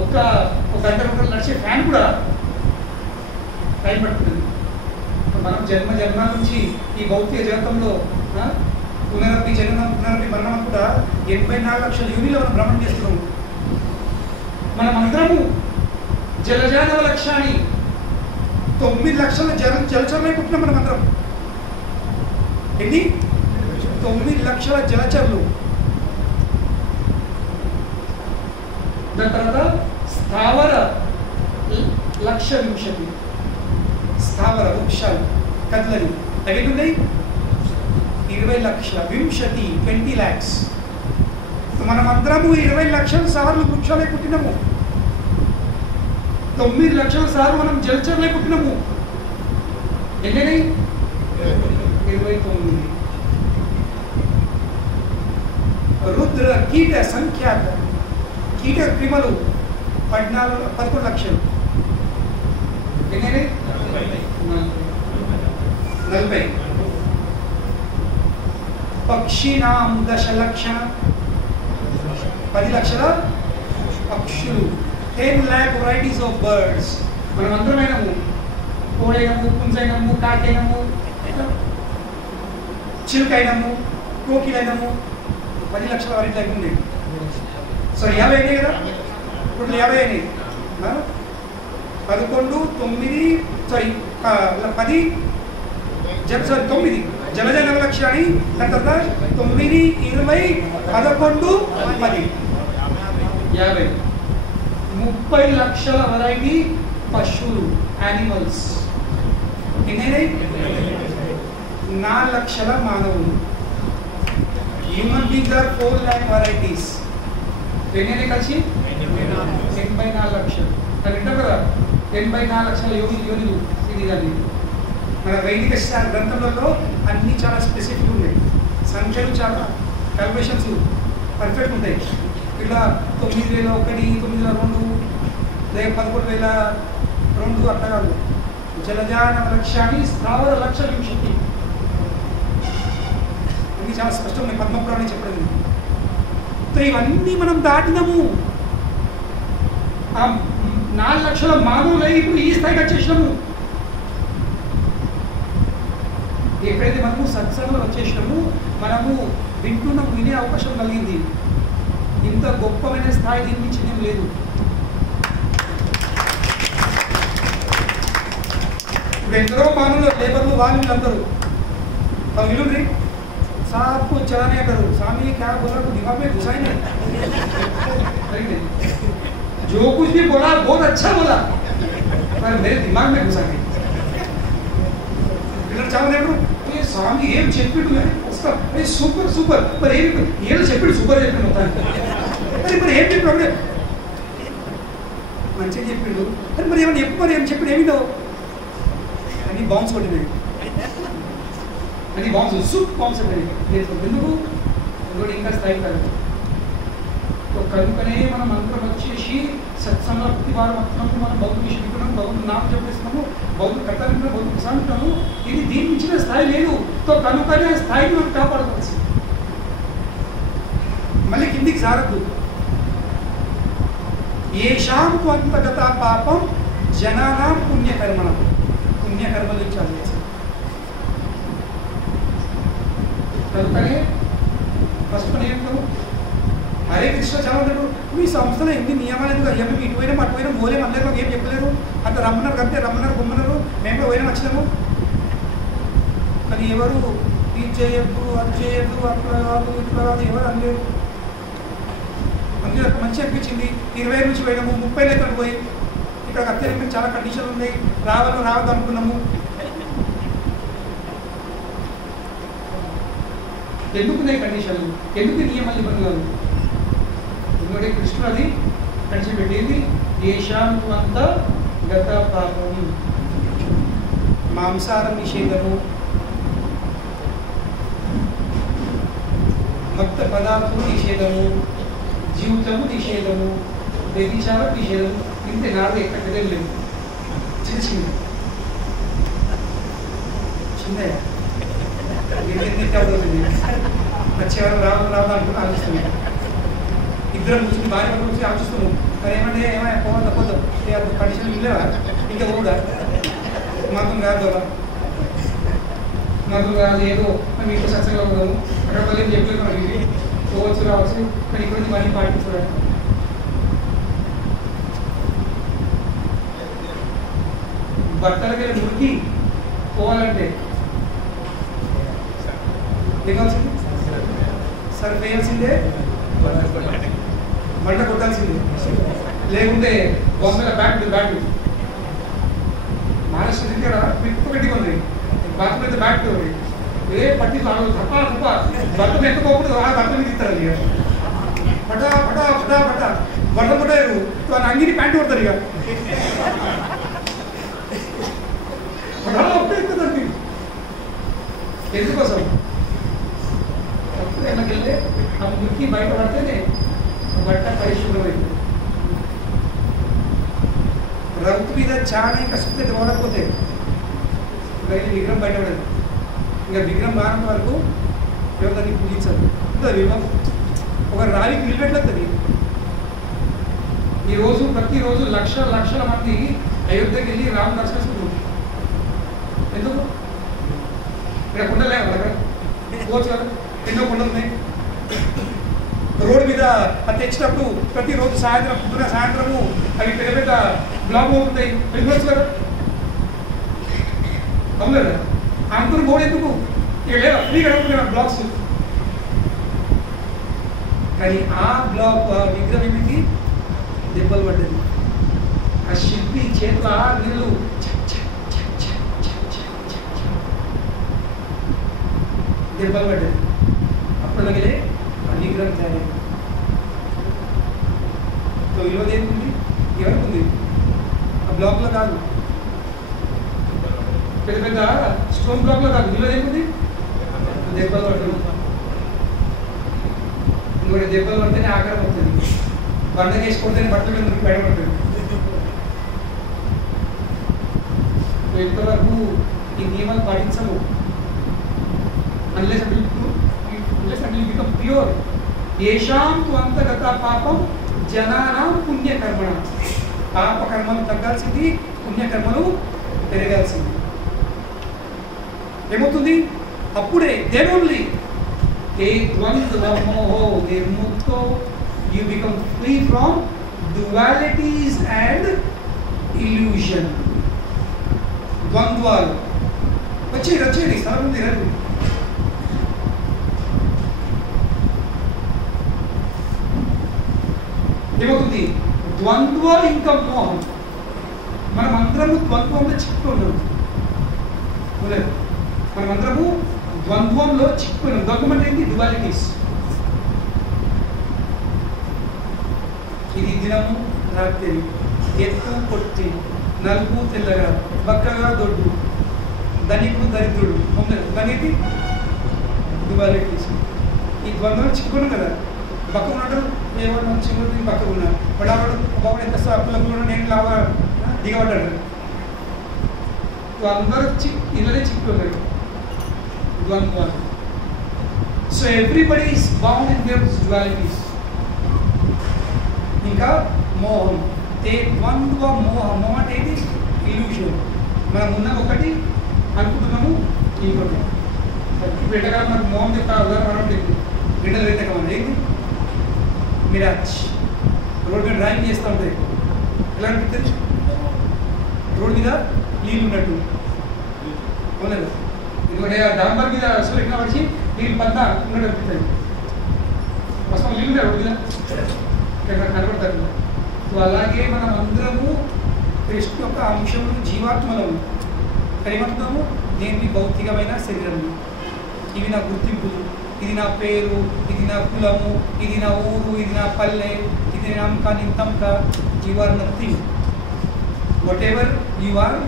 ఒక గంట రూపాయలు నడిచే ఫ్యాన్ కూడా టైం పడుతుంది. మనం జన్మ నుంచి ఈ భౌతిక జగతంలో పునరపి జననం పునరపి మరణం కూడా 84 లక్షల యూనిలో మనం భ్రమణం చేస్తున్నాము. మనం అందరము జలజానవ లక్ష్యాన్ని 9 లక్షల జలచరులై పుట్టినాం. మనం అందరం ఎన్ని 9 లక్షల జలచరులు. దాని తర్వాత స్థావర 1,20,000 స్థావర వృక్షాలు కదలని అవి ఉన్నాయి 20 లక్షల 20 lakhs. మనం అందరము 20 లక్షల సార్లు వృక్షాలై పుట్టినాము. 9 లక్షల సార్లు మనం జలచరులై పుట్టినాము. ఎన్ని 29. రుద్ర కీట సంఖ్యాత కీట క్రిమలు 11 లక్షలు. ఎన్ని 40. పక్షినాం 10 లక్షల 10 లక్షల పక్షులు. 10 lakh varieties of birds. మనం అందరమైనము కోడైనము, పుంజైనము, కాకైనము, చిలుకైనము, కోకిలైనము. 10 లక్షల వరకు అయిపోయింది. సో 50 అయినాయి కదా, ఇప్పుడు 50 అయినాయి. 11, 9 సారీ 10 9 జలజనవ లక్ష్యాన్ని. దాని తర్వాత 9, 20, 11, 10 50. 30 లక్షల వెరైటీ పశువులు యానిమల్స్. ఎన్ని 4 లక్షల మానవులు. Human beings are 4 lakh varieties. ఎన్ని కలిసి 84 లక్షలు. అది వింటాం కదా, 84 లక్షల యోనిలు. ఇది కానీ మన వైదిక గ్రంథంలో అన్నీ చాలా స్పెసిఫిక్ ఉన్నాయి. సంఖ్యలు చాలా క్యాల్కులేషన్స్ పర్ఫెక్ట్ ఉంటాయి. ఇట్లా 9,001, 9,002, 11,002 అట్లా కాదు. జలజానవ లక్ష్యాన్ని స్థావర 1,20,000 అన్నీ చాలా స్పష్టంగా పద్మపురాణం చెప్పడం. సో ఇవన్నీ మనం దాటినాము. 4 లక్షల మానవులై ఇప్పుడు ఈ స్థాయికి వచ్చేసినాము. ఎప్పుడైతే మనము సత్సంగంలో వచ్చేసినాము, మనము వింటున్నాము, వినే అవకాశం కలిగింది. ఇంత గొప్పమైన స్థాయి దీని నుంచి ఏం లేదు. ఇప్పుడు ఎందరో మానవులు లేబర్లు వాళ్ళందరూ విలుండ్రి साहब को चलाने करो, स्वामी क्या बोला तो दिमाग में घुसा ही नहीं. जो कुछ भी बोला बहुत अच्छा बोला, पर मेरे दिमाग में घुसा नहीं. ये स्वामी ఏం చెప్పిండు उसका अरे సూపర్ సూపర్ पर ఏం చెప్పిండు సూపర్ చెప్పిండు మొత్తం. అరే మరి ఏం చెప్పాడు, మంచిగా చెప్పిండు. అరే మరి ఏమన్నా చెప్పు, మరి ఏం చెప్పిండు, ఏమిటో అని బౌన్స్ కొట్టినాడు. అని బాంబ్స్ సూప్ బాంబ్స్ అనేది ఎందుకు ఇంకోటి ఇంకా స్థాయి కాదు. కనుకనే మనం అందరం వచ్చేసి సత్సంగ ప్రతి వారం వస్తున్నాము, మనం బౌద్ధ విషయం బౌద్ధ నామం చెప్పేస్తున్నాము, బౌద్ధ కర్తవ్యం, బౌద్ధ ప్రశాంతము. ఇది దీని మించిన స్థాయి లేదు. తో కనుకనే స్థాయిని మనం కాపాడుకోవచ్చు. మళ్ళీ కిందికి సారద్దు. ఏషాం అంతగత పాపం జనానాం పుణ్యకర్మణం. పుణ్యకర్మలు ఇచ్చాలి. కనుకనే ఫస్ట్ పని ఏం కాదు, హరే కృష్ణ చాలా ఉంటాడు. మీ సంస్థలో ఎన్ని నియమాలు ఎందుకు అయ్యా, మేము ఇటువైనా అటువైనా మోలేం, అందరిలో ఏం చెప్పలేరు. అంత రమ్మన్నారు, అంతే రమ్మన్నారు, బొమ్మన్నారు, మేము కూడా పోయినా వచ్చినాము. కానీ ఎవరు ఇది చేయొద్దు, అది చేయొద్దు, అట్లా కాదు, ఇట్లా కాదు ఎవరు అనలేరు. అందుకే నాకు మంచి అనిపించింది. 20 నుంచి పోయినాము, 30 లెక్కలు పోయి ఇక్కడ అత్యధికంగా చాలా కండిషన్లు ఉన్నాయి. రావద్దు అనుకున్నాము. ఎందుకు కండిషన్లు, ఎందుకు నియమాలు నిబంధనలు? ఎందుకంటే కృష్ణుడు అది కండిషన్ పెట్టింది. ఏషాంత గత పాపం, మాంసాహారం నిషేధము, మత్త పదార్థము నిషేధము, జీవితము నిషేధము, వ్యభిచారం నిషేధము. ఇంతే నాడు ఎక్కడ లేదు. చిన్న చిన్నయ్య వచ్చేవారు రావడం అనుకుని ఆలోచిస్తున్నాం. ఇద్దరు కూర్చుని భార్య కూర్చొని ఆలోచిస్తున్నాం. మరి ఏమంటే ఏమైనా పోవాలి తప్పదు, కండిషన్ ఇల్లేవా ఇంకా కూడా మాత్రం కాదు మాత్రం కాదు ఏదో మేము ఇంట్లో సత్సంగా ఉన్నాము అక్కడ పల్లెలు చెప్పలేదు మనకి పోవచ్చు రావచ్చు, కానీ ఇక్కడ నుంచి మళ్ళీ పాటించాలి. బట్టలకి మురికి పోవాలంటే దిగాల్సిందే, సరే వేయాల్సిందే, మంట కొట్టాల్సిందే, లేకుంటే బొమ్మల బ్యాగ్ మహారాష్ట్ర దగ్గర పిప్పు పెట్టి ఉంది బట్ట మీద బ్యాగ్ ఏ పట్టి తప్ప తప్ప బట్ట ఎత్తుకోకూడదు, ఆ బట్ట మీద ఇస్తారు ఇక పటా పటా పటా పటా బట్ట పట్టారు వాళ్ళ అంగిని ప్యాంటు కొడతారు ఇక పటా అవుతుందండి. ఎందుకోసం అప్పుడు వెళ్ళి ఆ మురికి బయట పడితేనే బట్ట పరిశుభ్రమైంది. రౌతు మీద చాలా ఇంకా శుద్ధత వాడకపోతే బయట విగ్రహం బయటపడదు. ఇంకా విగ్రహం రానంత వరకు ఎవరు దాన్ని పూజించదు. ఒక రావికి నిలబెట్టలేదు. ఈరోజు ప్రతిరోజు లక్షల మంది అయోధ్యకి వెళ్ళి రాము దర్శిస్తున్నారు. ఎందుకు? ఇక్కడ కొండలేవు అక్కడ పోవచ్చు కదా, ఎన్నో కొండలు ఉన్నాయి. రోడ్డు మీద అది తెచ్చినప్పుడు ప్రతిరోజు సాయంత్రం పొద్దున సాయంత్రము అవి పెద్ద పెద్ద బ్లాక్ అవుతాయి, వెళ్ళవచ్చు కదా. అవును కదా, అందరూ బోర్డు ఎందుకు ఇక లేదా ఫ్రీగా అడుగుతున్నారు బ్లాక్స్. కానీ ఆ బ్లాక్ విగ్రహం ఏమిటి దెబ్బలు పడ్డది. ఆ శిల్పి చేతుల నీళ్ళు దెబ్బలు పడ్డది. అప్పుడు అలాగే ఆ విగ్రహం తయారైంది. ఈరోజు ఏంటుంది ఎవరికి ఉంది? ఆ బ్లాక్లో కాదు, పెద్ద పెద్ద స్టోన్ బ్లాక్లో కాదు, ఈరోజు ఏంటుంది దెబ్బలు పడ్డది. ఇంకోటి దెబ్బలు పడితేనే ఆకారం అవుతుంది, బండ వేసుకుంటేనే బట్టల మీద బయటపడుతుంది. ఎంతవరకు ఈ నియమాలు పాటించము. unless we become pure. Yesham tvantagata papam jananam పుణ్యకర్మణం. పాప కర్మలు తగ్గాల్సింది, పుణ్యకర్మలు పెరగాల్సింది. ఏమవుతుంది అప్పుడే? then only te dvandva moho nirmukto, you become free from dualities and illusion. ద్వంద్వాలు వచ్చేది స్థలం ఉంది రండి. ఏమవుతుంది? ద్వంద్వ ఇంకా మోహం. మనమందరము ద్వంద్వంలో చిక్కుకున్నాం. మనమందరము ద్వంద్వంలో చిక్కుకున్నాం. ద్వంద్వం అంటే ఏంటి? డ్యువాలిటీస్. ఇది దినము రాత్రి, ఎత్తు పొట్టి, నలుపు తెల్లగా, బక్కగా దొడ్డు, ధనికుడు దరిద్రుడు. దానికి డ్యువాలిటీస్. ఈ ద్వంద్వంలో చిక్కుకున్నాం కదా. పక్క ఉన్నాడు ఏవాడు మంచి చిన్న పక్కకు ఉన్నాడు, పడావాడు బాబు ఎంత అప్పులప్పుడు నేను లాగా దిగబడ్డాడు. అందరూ ఇళ్ళనే చిక్కుకున్నాడు ద్వంద్వాలు. So everybody is bound in their dualities. ఇంకా మోహం, ద్వంద్వ మోహం. మోహం అంటే ఏంటి? ఇల్యూషన్. మనం ఉన్న ఒకటి అనుకుంటున్నాము ఇంకోటి. ఇప్పుడు ఎంతకాలం మనకు మోహం చెప్తా ఉదాహరణ బిడ్డలు ఎంతకాలం ఏంటి? మిరాజ్. రోడ్ మీద డ్రైవింగ్ చేస్తూ ఉంటుంది, ఎలా అనిపిస్తుంది? రోడ్ మీద నీళ్ళు ఉన్నట్టు. అవునదా? ఎందుకంటే డాంబర్ మీద సూర్యంగా వచ్చి నీళ్ళు పంట ఉన్నట్టు అనిపిస్తుంది. వస్తాం నీళ్ళు రోడ్ మీద కనబడతారు. సో అలాగే మనం అందరము కృష్ణ యొక్క అంశంలో జీవాత్మలము. ఏమంటున్నాము? దేని భౌతికమైన శరీరము. ఇవి నా గుర్తింపులు, ఇది నా పేరు, ఇది నా కులము, ఇది నా ఊరు, ఇది నా పల్లె, ఇది నమ్మక నింతమ్క. You are nothing. Whatever you are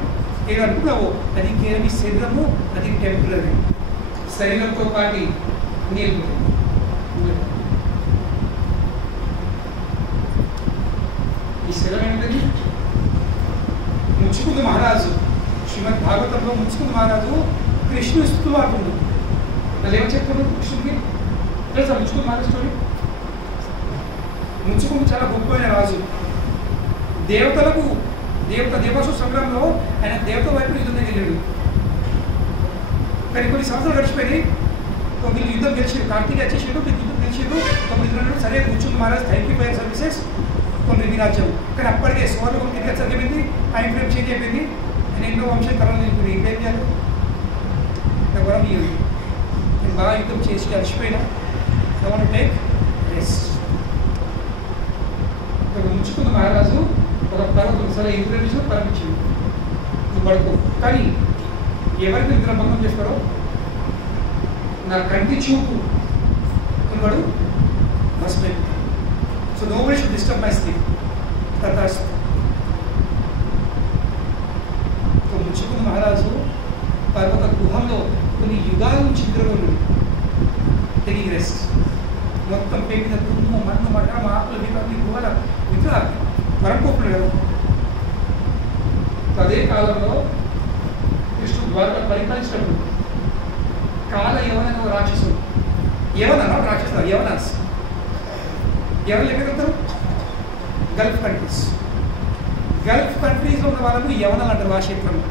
ఏది అనుకున్నావో అది కేవలం శరీరము, అది టెంపరీ. శరీరంతో పాటు నీళ్ళు ఈ శిలం ఏంటది? ముచ్చుకుంద మహారాజు, శ్రీమద్ భాగవతంలో ముచ్చుకుంద మహారాజు కృష్ణుని స్థుతులు ఆడుతుంది. వాళ్ళు ఏమని చెప్తున్నారు కృష్ణుడికి? తెలుసా ముచ్చుకుంద మహారాజు స్టోరీ? ముచ్చుకుంద చాలా గొప్పమైన రాజు. దేవతాసు సంగ్రామంలో ఆయన దేవత వైపు యుద్ధం వెళ్ళాడు. కానీ కొన్ని సంవత్సరాలు గడిచిపోయి వీళ్ళు యుద్ధం గెలిచారు. కార్తీక వచ్చేసాడు, యుద్ధం గెలిచారు. 9 నెలలు సరే Muchukunda Maharaj thank you for your services కొన్ని రాజ్యం. కానీ అప్పటికే సువర్ణకం కింద జరిగింది, టైం ఫ్రేమ్ చేంజ్ అయిపోయింది. నేను ఎన్నో వంశం తర్వాత ఇప్పుడు ఏం చేయాలి? నాకు వరం ఇవ్వండి. నేను బాగా యుద్ధం చేసి అలసిపోయినా I want to take rest. Muchukunda Maharaju ఒక పర్వతం సరే ఇంద్రుడు పంపించింది, నువ్వు పడుకో. కానీ ఎవరికి నిద్ర భంగం చేస్తారో, నా కంటి చూపు వాడు మర్చిపోయింది. So nobody should disturb my sleep. తథాస్తు. ముచ్చుకుంద మహారాజు పర్వత గుహంలో కొన్ని యుగాల నుంచి నిద్రలో ఉన్నాడు, టేకింగ్ రెస్ట్. మొత్తం పేపిన తుమ్ము మన్ను మట ఆకులు విపత్తి గుహల నిద్ర వరంపోతున్నాడు కదా. అదే కాలంలో కృష్ణుడు ద్వారక పరిపాలించినప్పుడు కాల యవన రాక్షసుడు, యవన రాక్షసుడు, యవనాస్ ఎవరు ఎక్కడెళ్తారు? Gulf countries. గల్ఫ్ కంట్రీస్లో ఉన్న వాళ్ళకు యవనలు అంటారు ఆ క్షేత్రంలో.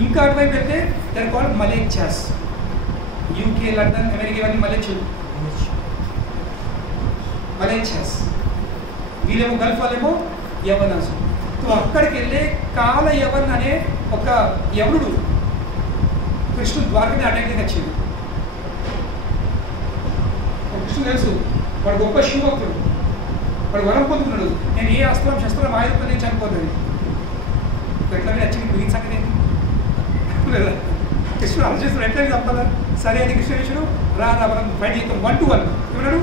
ఇంకా అటువైపు వెళ్తే దాని కాల్డ్ మలేచ్చాస్. యూకే, లండన్, అమెరికా ఇవన్నీ మలేచ్చులు, మలేచ్చాస్. వీళ్ళేమో గల్ఫ్ వాళ్ళేమో యవనాసు. సో అక్కడికి వెళ్ళే కాల యవన్ అనే ఒక యవనుడు కృష్ణుడు ద్వారకని అటాక్కి వచ్చింది. కృష్ణుడు తెలుసు, వాడు గొప్ప శివభక్తుడు, వాడు వరం పొందుతున్నాడు. నేను ఏ అస్త్రం శస్త్రం ఆయుధం నేను చనిపోతుంది. ఎట్లా వచ్చింది మిగిలిన సంగతి ఏంటి? కృష్ణుడు ఆలోచిస్తున్నాడు ఎట్లా చంపాలా? సరే అని కృష్ణుడు రా మనం ఫైట్ చేద్దాం 1 to 1 ఏమన్నాడు?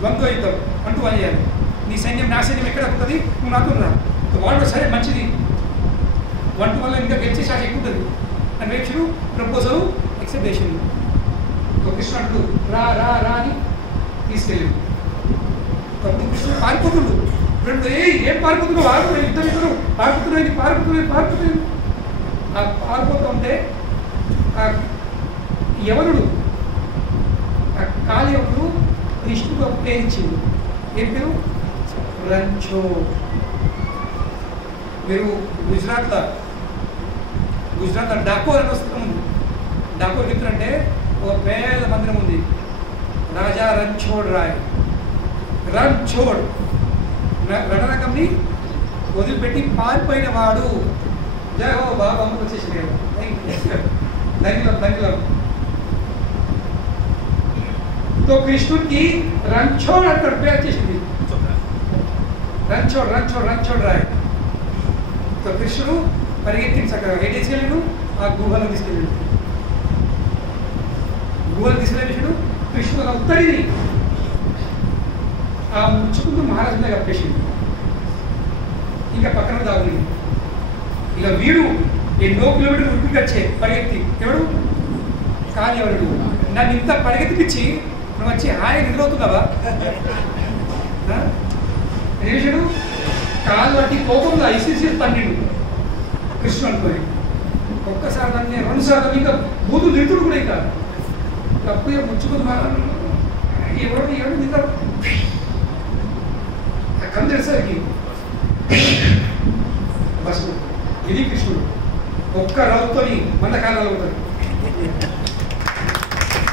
ద్వంద్వ యుద్ధం 1 to 1 చేయాలి. నీ సైన్యం నా సైన్యం ఎక్కడ ఉంటుంది, నువ్వు నాతో రా. వాడు సరే మంచిది 1 to 1 ఇంకా గెలిచే శాఖ ఎక్కువ ఉంటుంది అని వేక్షుడు ప్రపోజల్ ఎక్సెప్ట్ చేసిండు. కృష్ణుడు రా రా రా అని తీసుకెళ్ళాడు. అప్పుడు కృష్ణుడు పారిపోతుండు. ఏం పారిపోతున్నావు? ఆడుతున్నాయి యుద్ధం ఇద్దరు పారిపోతున్నాయి. ఆ పారిపోతూ ఉంటే ఆ యవనుడు, ఆ కాళయవనుడు కృష్ణుడు పేరు ఇచ్చింది. ఏం పేరు? రంచో. మీరు గుజరాత్లో డాకోర్ అని వస్తూ ఉంది. డాకోర్ ఎత్తునంటే ఒక పేద మందిరం ఉంది, రాజా రణ్ఛోడ్ రాయ్. రణ్ఛోడ్ రణరంగంని వదిలిపెట్టి పారిపోయిన వాడు. జయ హో బాబా అమ్మకు వచ్చేసింది కదా. ధన్యులం. తో కృష్ణుడికి రణ్ఛోడ్ అంటాడు, పేరు వచ్చేసింది. రణ్ఛోడ్ రాయ్. తో కృష్ణుడు పరిగెత్తింది చక్కగా. ఏ తీసుకెళ్ళాడు? ఆ గుహలో తీసుకెళ్ళాడు. గుహలు తీసుకెళ్ళేసాడు. కృష్ణుడు ఉత్తడిని ఆ ముచ్చుకుంటూ మహారాజు మీద కప్పేసింది. ఇంకా పక్కన దాగుని ఇక వీడు ఎన్నో కిలోమీటర్లు ఉరికి వచ్చే పరిగెత్తి. ఎవడు? కాళయవనుడు. నన్ను ఇంత పరిగెత్తిపించి నువ్వు వచ్చి హాయి నిద్రవుతున్నావా? చేసాడు కాలు బట్టి కోపంగా ఐసీసీ పన్నెండు కృష్ణుడు అనుకోని ఒక్కసారి దాన్ని 2 సార్లు ఇంకా బూతులు నిరుతుడు కూడా ఇంకా అప్పుడే ముచ్చుకుంది. ఎవరు నిద్ర కన్ను తెరిసరికి బస్సు. ఇది కృష్ణుడు ఒక్క రావుతో మందకాలలో ఉంటాడు.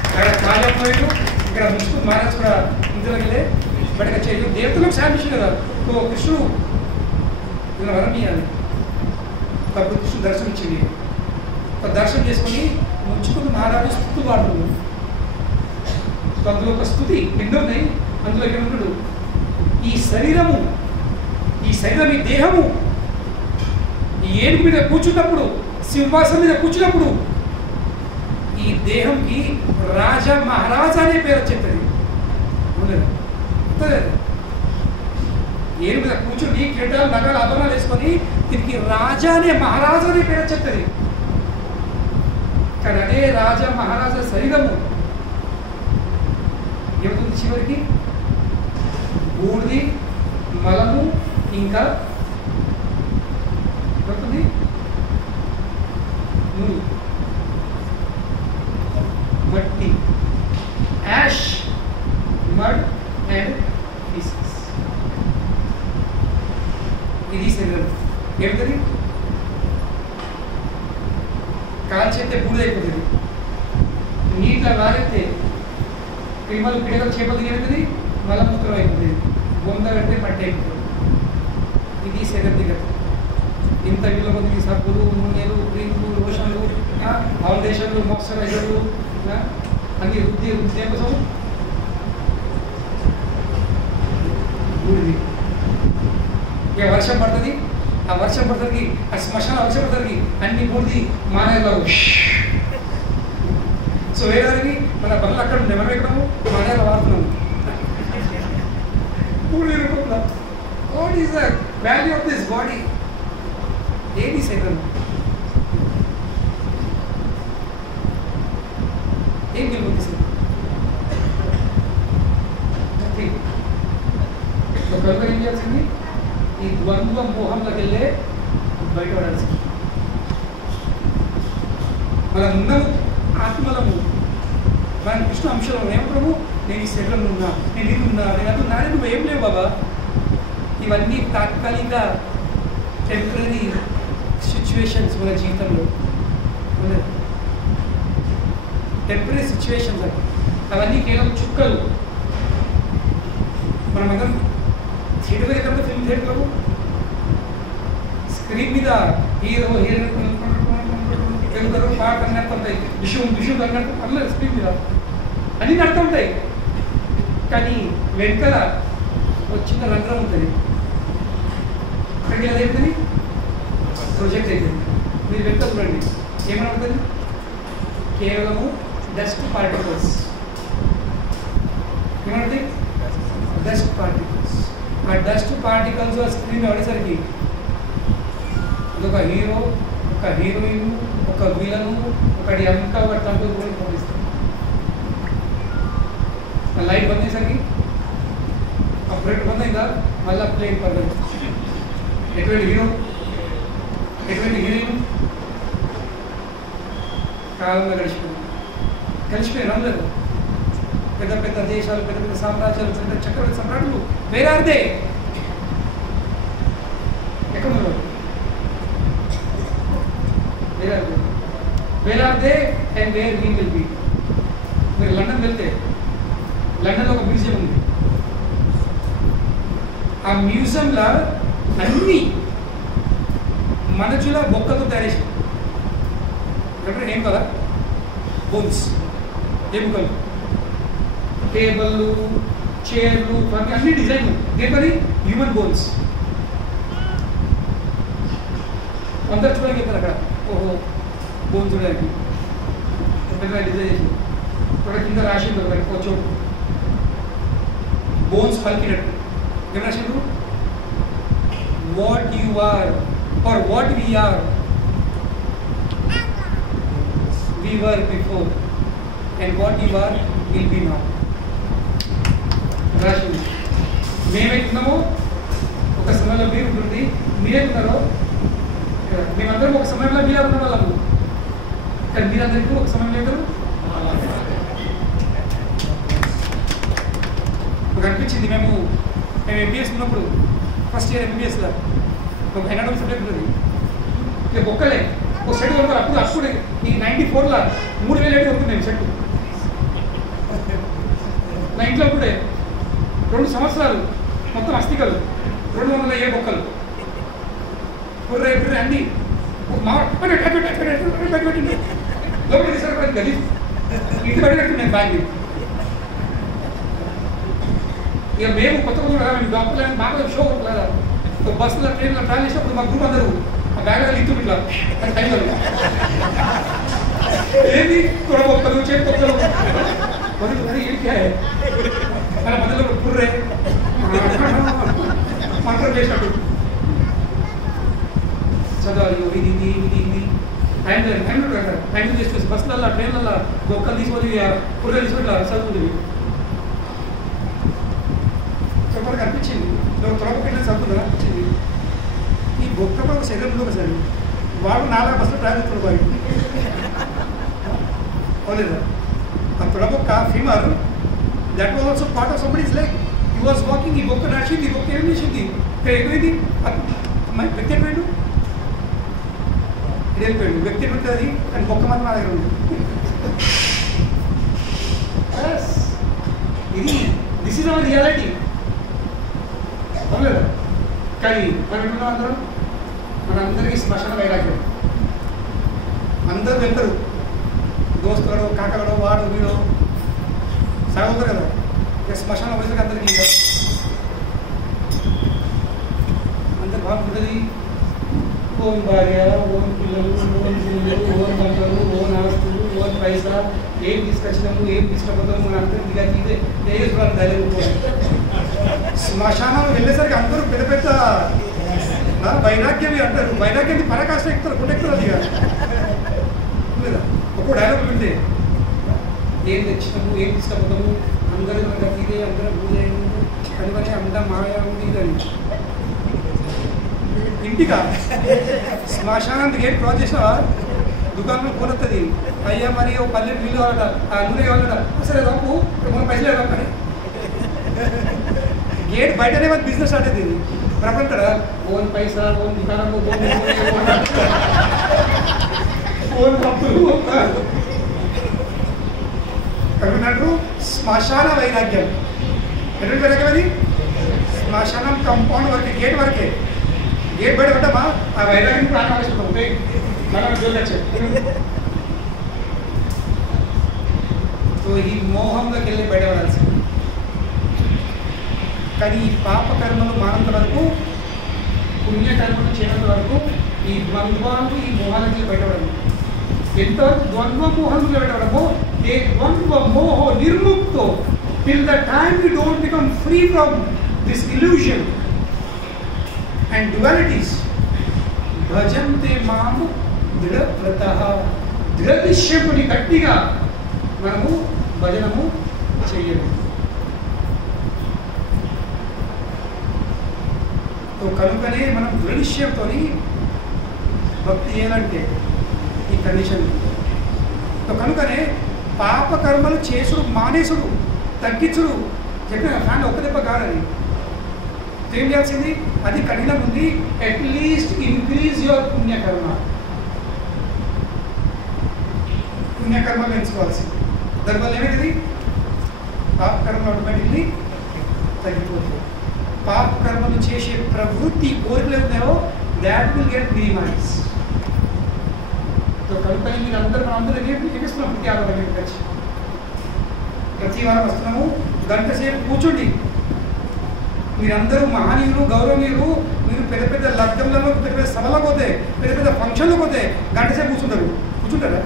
అక్కడ కాలేకపోయాడు. ఇక్కడ ముచ్చుకుని మహారాజు కూడా ఇందులోకి బయటకు వచ్చేది. దేవతలకు శాంతించు కదా. ఓ కృష్ణుడు ఇలా వరం ఇవ్వాలి. అప్పుడు కృష్ణుడు దర్శనం ఇచ్చింది. దర్శనం చేసుకొని ముచ్చుకుని మహారాజు స్థుతులు వాడుతుంది. అందులో ఒక స్థుతి ఎన్నో ఉన్నాయి. అందులో ఏమంటాడు? ఈ శరీరం ఈ దేహము ఈ ఏనుగు మీద కూర్చున్నప్పుడు, సింహాసనం మీద కూర్చున్నప్పుడు ఈ దేహంకి రాజా మహారాజా అనే పేరు వచ్చేది. ఏనుగు మీద కూర్చుని కిరీటాలు నగలు ఆభరణాలు వేసుకొని దీనికి రాజా అనే మహారాజా అనే పేరు వచ్చేది. కానీ అదే రాజా మహారాజా శరీరము ఏమవుతుంది చివరికి? బూడిది, మలము, ఇంకా పడుతుంది మట్టి, యాష్, మడ్ అండ్ పీసెస్. ఇది శరీరం. ఏమిటది? కాల్చేస్తే బూడిద అయిపోతుంది, నీటిలో రాలితే క్రిమలు పిడకలు చేపలు ఏమవుతుంది? మలమూత్రం అయిపోతుంది, బొంద కడితే మట్టి అయిపోతుంది. ఇది శరీరం దిగదు. ఇంత విలువ కొద్ది సబ్బులు, నూనెలు, క్రీములు, లోషన్లు, ఫౌండేషన్లు, మాయిశ్చరైజర్లు అన్ని రుద్ది కోసం బూడిది. ఇక వర్షం పడుతుంది, ఆ వర్షం పడుతుంది, ఆ శ్మశాన వర్షం పడుతుంది, అన్ని బూడిది మానేలో. సో వేరే మన పనులు అక్కడ ఉండే మనం ఎక్కడము మానేలో వాడుతున్నాము బూడిది రూపంలో. What is the value of this body? ఏది శరీరం? ఏం విలువ శరీరం? ఒకరితో ఏం చేయాల్సింది? ఈ ద్వంద్వ మోహంలోకి వెళ్ళే బయటపడాల్సింది. మనం ఉన్నాము ఆత్మలము, మన కృష్ణ అంశంలో ఏమంటాము? నేను ఈ శరీరంలో ఉన్నా, నేను ఇది ఉన్నా, నేను అది ఉన్నా. నువ్వు ఏం లేవు బాబా. ఇవన్నీ తాత్కాలిక టెంపరీ సిచ్యువేషన్స్ మన జీవితంలో, టెంపరీ సిచ్యువేషన్స్ అవి. అవన్నీ కేవలం చుక్కలు. మనమందరం థియేటర్ దగ్గర ఫిల్మ్ థియేటర్లో స్క్రీన్ మీద హీరో హీరోయిన్ వెళ్తారు, పాట అన్నట్టు ఉంటాయి, విషు అన్నట్టు అన్నది స్క్రీన్ మీద అన్నీ నడుతూ ఉంటాయి. కానీ వెనకాల ఒక చిన్న రంధ్రం ఉంటుంది, అక్కడికి అది అవుతుంది ప్రొజెక్ట్ అవుతుంది. మీరు వెనక చూడండి ఏమైనా ఉంటుంది? కేవలము డస్ట్ పార్టికల్స్. ఏమంటుంది? Dust particles. ఆ డస్ట్ పార్టికల్స్ స్క్రీన్ పడేసరికి అదొక హీరో, ఒక హీరోయిన్, ఒక విలను, ఒకటి అంతా ఒక టంపుల్ కూడా పంపిస్తుంది. లైట్ బంద్ చేసరికి అప్పుడు బంద్ అయిందా మళ్ళీ ప్లేన్ పడుతుంది. ఎటువంటి హీరో, ఎటువంటి హీరోయిన్ కాలంలో కలిసిపోయి అందరూ. పెద్ద పెద్ద దేశాలు, పెద్ద పెద్ద సామ్రాజ్యాలు, పెద్ద చక్రవర్తి సమ్రాట్లు వేరాడితే ఎక్కడ ఉన్నారు? వేరాడితే and where we will be. మీరు లండన్ వెళ్తే లండన్లో ఒక మ్యూజియం ఉంది. ఆ మ్యూజియంలో అన్ని మనుషుల బొక్కతో తయారు చేసి ఏం కదా బోన్స్, ఎముకలు, టేబుల్లు, చైర్లు, అన్ని డిజైన్ దేని హ్యూమన్ బోన్స్. అందరు చూడడానికి వెళ్తారు అక్కడ. ఓహో బోన్ చూడడానికి డిజైన్ చేసి ఇక్కడ కింద రాసిండు కొంచెం బోన్స్ పలికినట్టు ఏం రాసిండు? What you are are what we are we were before and what you are will be now. రాసింది. మేమేస్తున్నామో ఒక సమయంలో మీరు ఉంటుంది, మీరేస్తున్నారో మేమందరం ఒక సమయంలో మీరే ఉన్న వాళ్ళము, కానీ మీరందరికీ ఒక సమయంలో అవుతారు. నాకు అనిపించింది మేము ఎంబీఎస్ ఉన్నప్పుడు ఫస్ట్ ఇయర్ ఎంబీఎస్లో ఒక ఎనాటమీ సబ్జెక్ట్ ఉంటుంది. ఇక బొక్కలే ఒక సెట్ కొనుక్కోవాలి. అప్పుడు ఈ 94లో 3000 కొనుక్కున్నాను సెట్. నా ఇంట్లో అప్పుడే 2 సంవత్సరాలు మొత్తం అస్థికలు 207 బొక్కలు పుర్రే పుర్రే అన్నీ పెట్టింది. లోపల తీసుకుని గది ఇంటి పెట్టినట్టున్నాను బ్యాగ్. ఇక మేము కొత్త కదా మేము డాక్టర్లు మాకు షో కొట్టుకోలేదా బస్సులో ట్రైన్లో ట్రావెల్ చేసినప్పుడు మా గ్రూప్ అందరూ ఆ బ్యాగ్ ఇస్తూ ఇట్లా టైంలో ఏది కూడా ఒక్కరు చేతి ఒక్కరు ఏంటి మన మధ్యలో పుర్రే మంత్రం చేసినట్టు చదవాలి. ఇది ఇది ఇది ఇది టైం తీసుకొచ్చి బస్సులలో ట్రైన్లలో ఒక్కరు తీసుకొని పుర్రెలు తీసుకొని చదువుతుంది. చెప్పడానికి నువ్వు తులబొక్క వెళ్ళి చదువుతుందా వచ్చింది ఈ బొక్కపై ఒక శరీరం ఉంది ఒకసారి వాడు 4 బస్సులు ట్రావెల్ చేస్తున్నాడు బాయ్ అవులేదా ఆ తులబొక్క femur that was also part of somebody's like he was walking ఈ బొక్క నడిచింది ఈ బొక్క ఏం చేసింది ఇక్కడ ఎక్కడైంది వ్యక్తి ఎక్కడైండు ఇది వెళ్ళిపోయాడు వ్యక్తి ఉంటుంది కానీ బొక్క మాత్రం నా దగ్గర ఉంది ఇది దిస్ ఇస్ అవర్ రియాలిటీ అవును కానీ మనం ఎట్లున్నాం అందరం మనందరికీ శ్మశాన వైరాగ్యం అందరూ వెళ్తారు దోస్తుడు కాకగడో వాడు వీడో సాగుతారు కదా ఇక శ్మశానం వచ్చేసరికి అందరికీ అందరు బాగుంటుంది ఓన్ భార్య ఓన్ పిల్లలు ఓన్ పిల్లలు ఓన్ పంటలు ఓన్ ఆస్తులు ఓన్ పైసా ఏం తీసుకొచ్చినాము ఏం తీసుకపోతాము అని అందరూ ఇక ఇదే వాళ్ళు ధైర్యం శ్మశానం వెళ్ళేసరికి అందరూ పెద్ద పెద్ద వైరాగ్యమి అంటారు వైరాగ్యాన్ని పరాకాష్ట ఎక్కుతారు గుండెక్కుతారు అది లేదా ఒక్కో డైలాగ్ వింటే ఏం తెచ్చినాము ఏం తీసుకపోతాము అందరూ ఇదే అందరూ పూజ కనుకనే అందం మాయా ఉంది ఇదని ఇంటికా శ్మశానానికి ఏం క్రాస్ చేసినావా దుకాణంలో ఫోన్ వస్తుంది అయ్యా మరి ఓ 10 నీళ్ళు కావాలట ఆ నూనె కావాలట సరే బాబు మన పైసలు ఇవ్వాలి గేట్ బయటనే మన బిజినెస్ స్టార్ట్ అవుతుంది ప్రపంచడా ఓన్ పైసా ఓన్ దుకాణం ఓన్ కంపులు కవినట్టు శ్మశాన వైరాగ్యం ఎటువంటి వైరాగ్యం అది శ్మశానం కంపౌండ్ వరకే గేట్ వరకే గేట్ బయట పడ్డామా ఆ వైరాగ్యం ప్రాణం ఆలోచిస్తాం మనం చూడచ్చు సో ఈ మోహంలోకి వెళ్ళి బయటపడాల్సింది కానీ ఈ పాపకర్మలు మానంత వరకు పుణ్యకర్మలు చేయనంత వరకు ఈ ద్వంద్వాలు ఈ మోహాలకి బయటపడము ఎంతవరకు ద్వంద్వ మోహంలో బయటపడమో ఏ ద్వంద్వ మోహో నిర్ముక్తో till the time you don't become free from this illusion and dualities భజంతే మాము దృఢవ్రత దృఢనిశ్చయముని గట్టిగా మనము భజనము చెయ్యము కనుకనే మనం దృఢనిశ్చయంతో భక్తి చేయాలంటే ఈ కండిషన్ కనుకనే పాపకర్మలు చేసుడు మానేసుడు తగ్గించుడు చెప్పిన ఫ్యాన్ ఒక్క దెబ్బ కాదని ఏం చేయాల్సింది అది కఠినం ఉంది అట్లీస్ట్ ఇంక్రీజ్ యువర్ పుణ్యకర్మ పుణ్యకర్మలు ఎంచుకోవాల్సింది దానివల్ల ఏమైంది పాపకర్మలు ఆటోమేటిక్లీ తగ్గిపోతుంది పాపకర్మలు చేసే ప్రవృత్తి కోరికలు ఉన్నాయో దాట్ విల్ గెట్ మినిమైజ్ కనుక మీరు అందరూ చూపిస్తున్నాం ప్రతి ఆధారం వచ్చి ప్రతి వారం వస్తున్నాము గంట సేపు కూర్చోండి మీరందరూ మహనీయులు గౌరవనీయులు మీరు పెద్ద పెద్ద లగ్నంలో పెద్ద పెద్ద సభలకు పోతే పెద్ద పెద్ద ఫంక్షన్లకు పోతే గంట సేపు కూర్చుంటారా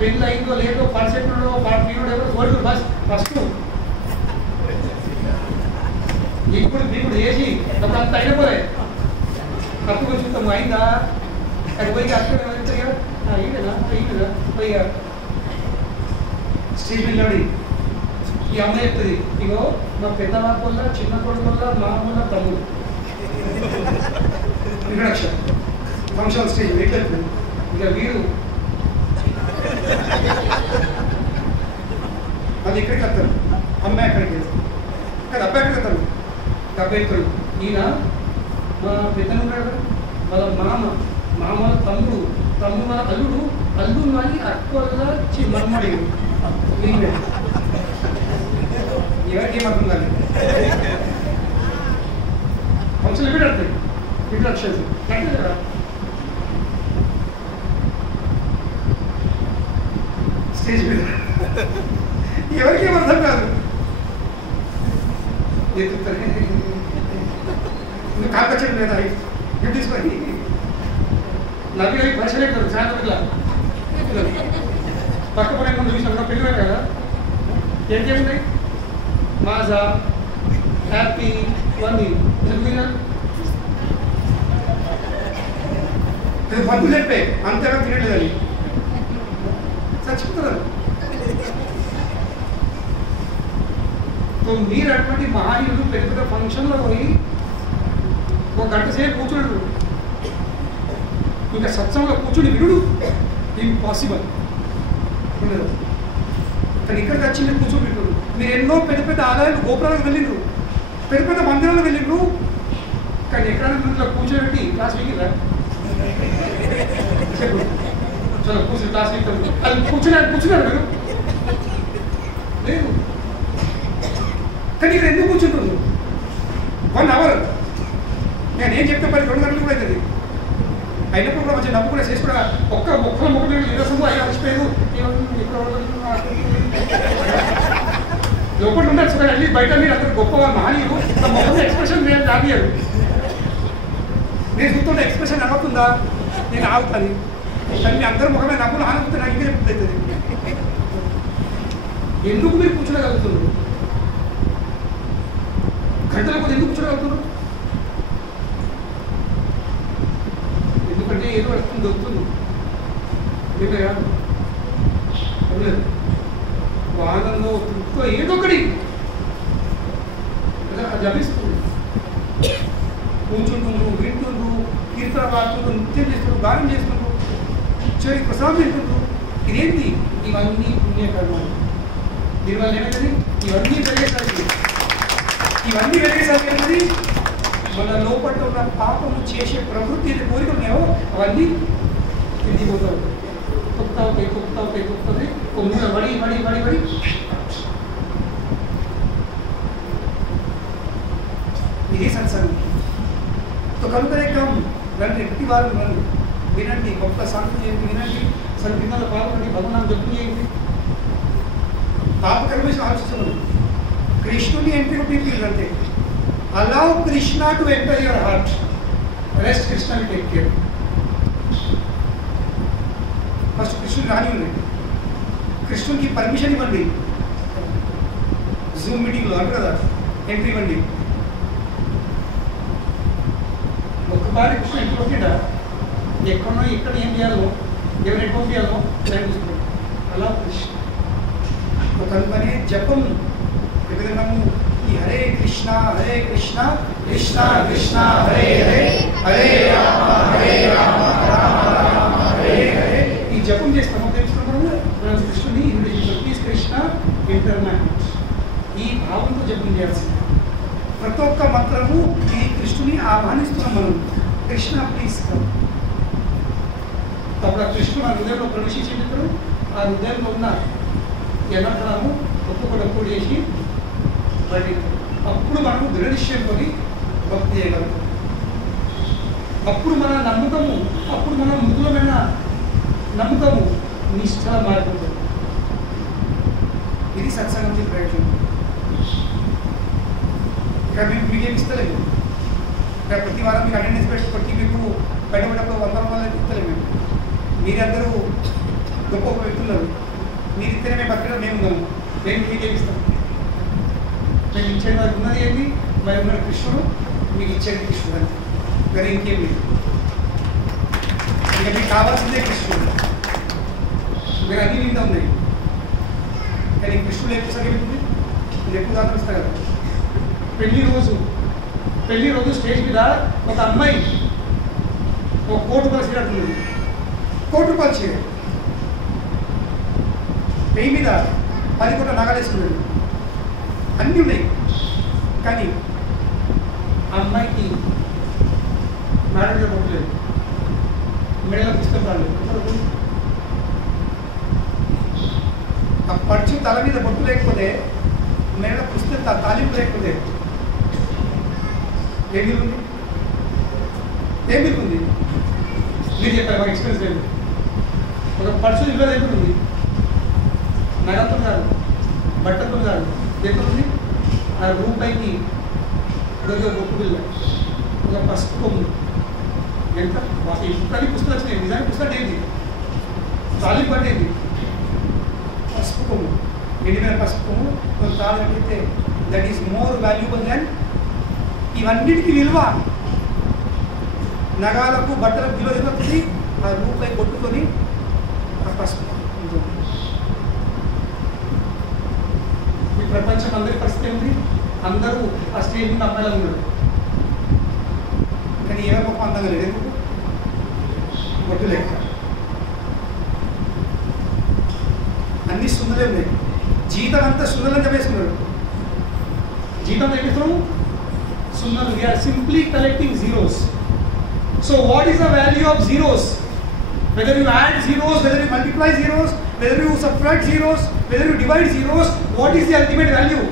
పెళ్ళి అయిందో లేదో పర్సెంట్లో ఎవరు బస్ ఫస్ట్ ఇప్పుడు చేసి అప్పుడు అంత అయిపోలే తప్పుగా చూస్తాము అయిందా అది పోయి అక్కడ అయినా పోయిగా స్టేజ్ నిలబడి ఈ అమ్మాయి చెప్తుంది ఇగో మా పెద్ద మార్పు వల్ల చిన్న కొడుకు వల్ల మా వల్ల తమ్ముడు ఇంట్రడక్షన్ ఫంక్షన్ స్టేజ్ ఎట్లా ఇక వీడు అది ఇక్కడికి వస్తాను అమ్మాయి ఎక్కడికి వెళ్తాను కానీ అబ్బాయి ఎక్కడికి వస్తాను అబ్బాయి ఇక్కడ ఈయన మా పెద్దను ఉన్నాడు వాళ్ళ మామ తమ్ముడు వాళ్ళ అల్లుడు అని అక్కువల్లా మమ్మడి ఎవరికి ఏమర్థం కాదు ఫంక్షన్ ఎప్పుడు వస్తాయి ఇంట్రడక్షన్స్ కదా స్టేజ్ మీద ఎవరికి అర్థం కాదు నువ్వు కాకొచ్చడం లేదా గిఫ్ట్ తీసుకొని నవ్వి అవి పరిచయం కాదు సాయంత్రం పక్క పని ముందు చూసినా పెళ్ళి కదా ఏంటేమున్నాయి మాజా హ్యాపీ ఇవన్నీ బంధు చెప్పే అంతగా తినట్లేదని చచ్చిపోతారు సో మీరు అటువంటి మహనీయులు పెద్ద పెద్ద ఫంక్షన్లో పోయి ఒక గంట సేపు కూర్చుంటారు, ఇంకా సత్సంగంలో కూర్చుని వినుడు ఇంపాసిబుల్ ఉండదు. కానీ ఇక్కడికి వచ్చి మీరు కూర్చొని వింటారు. మీరు ఎన్నో పెద్ద పెద్ద ఆలయాలు గోపురాలకు వెళ్ళిండ్రు, పెద్ద పెద్ద మందిరాలకు వెళ్ళిండ్రు, కానీ ఎక్కడైనా మీరు కూర్చోబెట్టి క్లాస్ వీకిరా చెప్పు చలో కూర్చొని క్లాస్ వీక్తారు అది కూర్చున్నారు మీరు లేదు. కానీ ఇక్కడ ఎందుకు కూర్చుంటుంది 1 hour నేను ఏం చెప్తే 2 గంటలు కూడా అవుతుంది. అయినప్పుడు కూడా మంచిగా నవ్వు కూడా చేసి కూడా ఒక్క మొక్కల మొక్కలు నిరసము అయ్యి అలసిపోయారు లోపల ఉండొచ్చు. కానీ వెళ్ళి బయట మీరు అందరూ గొప్పగా మహనీయులు ఆ మొక్కల ఎక్స్ప్రెషన్ నేను రానియారు. నేను చూస్తుంటే ఎక్స్ప్రెషన్ నవ్వుతుందా నేను ఆగుతాను. కానీ అందరూ ముఖమే నవ్వులు ఆనందిస్తే నాకు ఇంకా చెప్తుంది. ఎందుకు మీరు కూర్చోగలుగుతున్నారు? గంటల కొద్ది ఎందుకు కూర్చోగలుగుతున్నారు? ఎందుకంటే ఏదో అర్థం దొరుకుతుంది మీరే కాదు వాహనంలో తృప్తితో ఏదో ఒకటి లభిస్తుంది. కూర్చుంటుండ్రు, వింటుండ్రు, కీర్తన వాడుతుండ్రు, నృత్యం చేస్తుండ్రు, గానం చేస్తుండ్రు, చివరి ప్రసాదం తింటుండ్రు. ఇదేంటి? ఇవన్నీ పుణ్యకర్మాలు. దీనివల్ల ఏమైంది? ఇవన్నీ వెలిగేసరికి ఏమైంది? మన లోపల ఉన్న పాపము చేసే ప్రవృత్తి కోరికలు ఉన్నాయో అవన్నీ తిరిగిపోతావు. తొక్కుతాయి కొమ్ముల వడి ఇదే సత్సంగం. కనుకనే రండి, ప్రతి వారం రండి, వినండి, గొప్ప సాంతం చేయండి, వినండి, సంకీర్తనలో పాల్గొనండి, భగవాన్ జపం చేయండి. పాపకర్మేసి ఆలోచించమని కృష్ణుని ఎంపిక పీపులంటే allow Krishna to enter your heart. Rest Krishna will take care. First Krishna రానివ్వండి, కృష్ణునికి పర్మిషన్ ఇవ్వండి. జూమ్ మీటింగ్లో అంటారు కదా ఎంట్రీ ఇవ్వండి. ఒక్కసారి కృష్ణ ఇంటికి వచ్చిండా ఎక్కడో ఇక్కడ ఏం చేయాలో ఎవరు ఎటు పంపించాలో చూసుకోండి. అలా కృష్ణ కనుకనే జపం విధము ఈ హరే కృష్ణ కృష్ణ కృష్ణ హరే హరే హరే రామ రామ రామ హరే హరే ఈ జపం చేస్తాము. తెలుసుకున్నాము మనం కృష్ణుని ప్లీజ్ కృష్ణ ఇంటర్నెట్ ఈ భావంతో జపం చేయాల్సింది. ప్రతి ఒక్క మంత్రము ఈ కృష్ణుని ఆహ్వానిస్తున్నాం మనం. కృష్ణ ప్లీజ్ అప్పుడు ఆ కృష్ణుడు ఆ హృదయంలో ప్రవేశించేటప్పుడు ఆ హృదయంలో ఉన్న ఎన్నడము ఒక్కొక్కటి చేసి బయట అప్పుడు మనం దృఢ నిశ్చయంతో భక్తి చేయగలుగుతాం. అప్పుడు మన నమ్మకము, అప్పుడు మన మృదులమైన నమ్మకము నిష్ఠ మారిపోతుంది. ఇది సత్సంగం ప్రయోజనం. ఇక్కడ మీకేమి ఇస్తలేము. ఇక్కడ ప్రతి వారం మీకు అటెండెన్స్ పెట్టి మీకు బయటపడప్పుడు 100 రూపాయలు ఇస్తలేము. మేము మీరందరూ గొప్ప గొప్ప వ్యక్తున్నారు. మీరు ఇస్తేనే మేము బతకడం మేము ఉన్నాము. మేము మీకేమి ఇస్తాం? మేము ఇచ్చేది వారికి ఉన్నది ఏంటి? మరి ఉన్న కృష్ణుడు మీకు ఇచ్చేది కృష్ణుడు అంతే. మరి ఇంకేం లేదు. ఇంకా మీకు కావాల్సిందే కృష్ణుడు. మీరు అన్ని నిండా ఉన్నాయి. కానీ కృష్ణుడు ఎక్కువ సరిపోతుంది. మీరు ఎక్కువ దాకా ఇస్తా కదా. పెళ్లి రోజు స్టేజ్ మీద ఒక అమ్మాయి ఒక ₹1 కోటి చీరట్టుంది. ₹1 కోటి చీర పెయి మీద 10 కోట్ల నగలు వేసుకున్నాడు. అన్నీ ఉన్నాయి. కానీ ఆ అమ్మాయికి నాడలో కొట్టలేదు, మెడలో పుస్తకం రాలేదు. ఆ పడుచు తల మీద బొట్టు లేకపోతే, మెడలో పుస్తకం తాలింపు లేకపోతే ఏం విలువఉంది? మీరు చెప్పారు మాకు ఎక్స్పీరియన్స్ లేదు. ఒక పడుచు విలువ ఎక్కడుంది? నగతో కాదు, బట్టతో కాదు, ఎక్కడుంది? ఆ రూపాయికి ఒక గొప్ప బిల్ల, ఒక పసుపు కొమ్ము. ఎంత కానీ పుస్తకాలు వచ్చినాయి. నిజానికి పుస్తకం ఏంటి? తాలింపు అంటే ఏంటి? పసుపు కొమ్ము, ఎండిపోయిన పసుపు కొమ్ము ఒక తాళం పెడితే దట్ ఈస్ మోర్ వాల్యుబుల్ దాన్ ఇవన్నిటికీ విలువ. నగాలకు బట్టలకు విలువ ఇవ్వతుంది. ఆ రూపాయి కొట్టుకొని ఆ పసుపు ప్రపంచం అందరి పరిస్థితి ఉంది, అందరూ ఆ స్టేజ్ మీద అమ్మాయిలా ఉన్నారు. కానీ ఏ మొక్క అందంగా లేదు, ఎందుకు? ఒట్టు లెక్క అన్ని సుందరే ఉన్నాయి. జీతం అంతా సుందరం చెప్పేసుకున్నారు. జీతం చెప్పేస్తున్నాము సుందరం. We are simply collecting zeros. So what is the value of zeros? Whether you add zeros, whether you multiply zeros, whether you subtract zeros, whether you divide zeros, what is the ultimate value?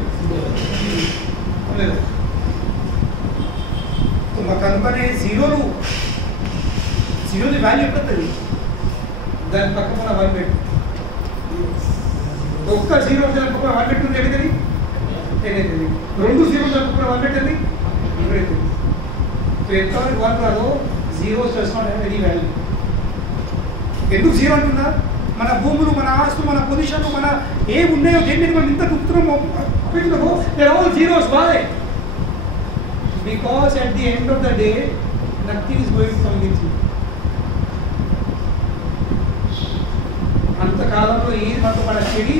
तो मकान जीरो वाल्यू एप्पड़ी दानि पक्कन 1 పెట్టు. ఒక్క జీరో దాని పక్కన 1 పెట్టుకుంటే ఏమవుతుంది? 10 అవుతుంది. 2 జీరో దాని పక్కన 1 పెట్టండి 100 అవుతుంది. సో ఎంతవరకు 1 రాదో zeros does not have any value. ఎందుకు జీరో అంటున్నా? మన భూములు, మన ఆస్తులు, మన పొజిషన్లు, మన ఏమి ఉన్నాయో దేని మీద మనం ఇంత దుఃఖుతున్నామో they're all zeros. Why? Because at the end of the day nothing is going to come with you. అంతకాలంలో ఏది మనకు మన చెడి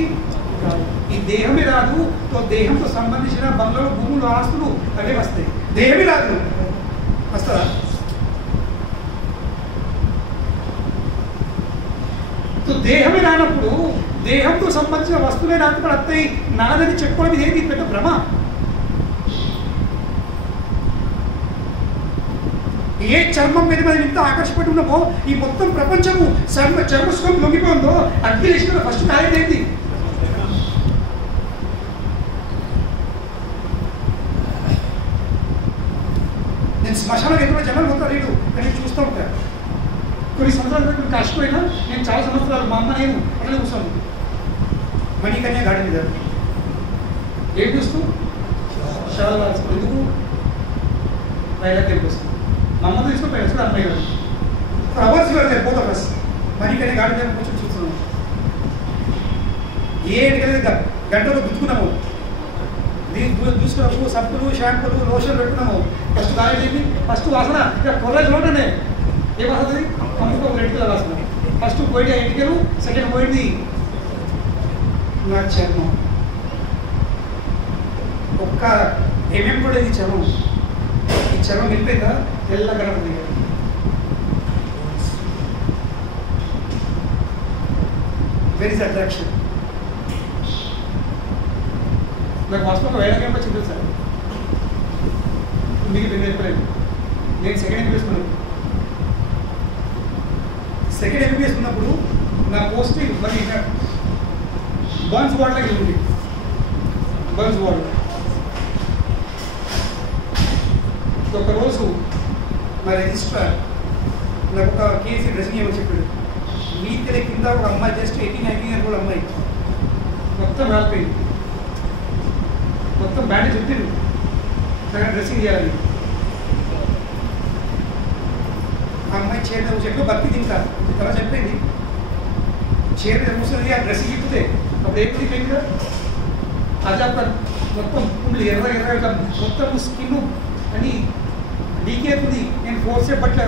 ఈ దేహమే రాదు. తో దేహంతో సంబంధించిన బంగ్లాలు, భూములు, ఆస్తులు అవే వస్తాయి. దేహమే రాదు, వస్తుందా? దేహమే రానప్పుడు దేహంతో సంబంధించిన వస్తువులే రాకపోతే అత్తయ్య నాదని చెప్పుకోవడం ఏది పెద్ద భ్రమ. ఏ చర్మం మీద మనం ఇంత ఆకర్షపడి ఉన్నామో ఈ మొత్తం ప్రపంచము చర్మసుఖం లొంగిపోయిందో అగ్నిలేషన్ ఫస్ట్ టాలెంట్ ఏంటి? నేను శ్మశానం ఎదురు జనాలు పోతా రీడు నేను చూస్తూ ఉంటాను. కొన్ని సంవత్సరాల క్రితం కష్టమైనా నేను చాలా సంవత్సరాలు మా అమ్మ నేను అట్లా కూర్చోను మణికన్య గాడి మీద ఏం చూస్తూ చాలా రాసుకో. ఎందుకు? వైరాగ్యం కోసం. మా అమ్మ తీసుకుని పెంచుకో అమ్మాయి గారు అవర్స్ వెళ్తాయి పోతా బస్ మణికన్య గాడి మీద కూర్చొని చూస్తున్నాము. ఏడు గంటలో గుర్తుకున్నాము, చూసుకున్నాము, సబ్బులు, షాంపూలు, లోషన్ పెట్టుకున్నాము. ఫస్ట్ కాలేజీ ఫస్ట్ వాసన కొర్రాజు లోటనే ఏ వాసన? అమ్ముకో రెడ్ కలర్ వాసన. ఫస్ట్ పోయింది ఆ ఎంటికలు, సెకండ్ పోయింది నా చర్మం. ఒక్క ఏమేమి కూడా ఇది చర్మం. ఈ చర్మం వెళ్ళిపోయిందా తెల్లగా ఉంది. Where is attraction? నాకు వాస్తవంగా వైరాగ్యం వచ్చింది సార్. మీకు నేను చెప్పలేదు. నేను సెకండ్ ఎంబీబీఎస్ ఉన్నాను. సెకండ్ ఎంబీబీఎస్ ఉన్నప్పుడు నా పోస్టింగ్ మరి బన్స్ వార్డ్లోకి వెళ్ళింది. బన్స్ వార్డ్ ఒకరోజు మా రిజిస్ట్రార్ నాకు ఒక కేసీ డ్రెస్సింగ్ ఏమని చెప్పాడు. మీ తెల కింద ఒక అమ్మాయి జస్ట్ 18-19 ఇయర్స్ కూడా అమ్మాయి మొత్తం రాలిపోయింది. మొత్తం బ్యాండేజ్ చెప్పిండు సగం డ్రెస్సింగ్ చేయాలి. ఆ అమ్మాయి చీర చెట్లు బతికి తింటా తర్వాత చెప్పింది చీర చూస్తుంది ఆ డ్రెస్సింగ్ ఇప్పితే అప్పుడు ఏం తిప్పింది కదా అది అప్పుడు మొత్తం పుండ్లు ఎర్ర మొత్తం స్కిన్ అని డీకేతుంది. నేను ఫోర్స్ పట్ల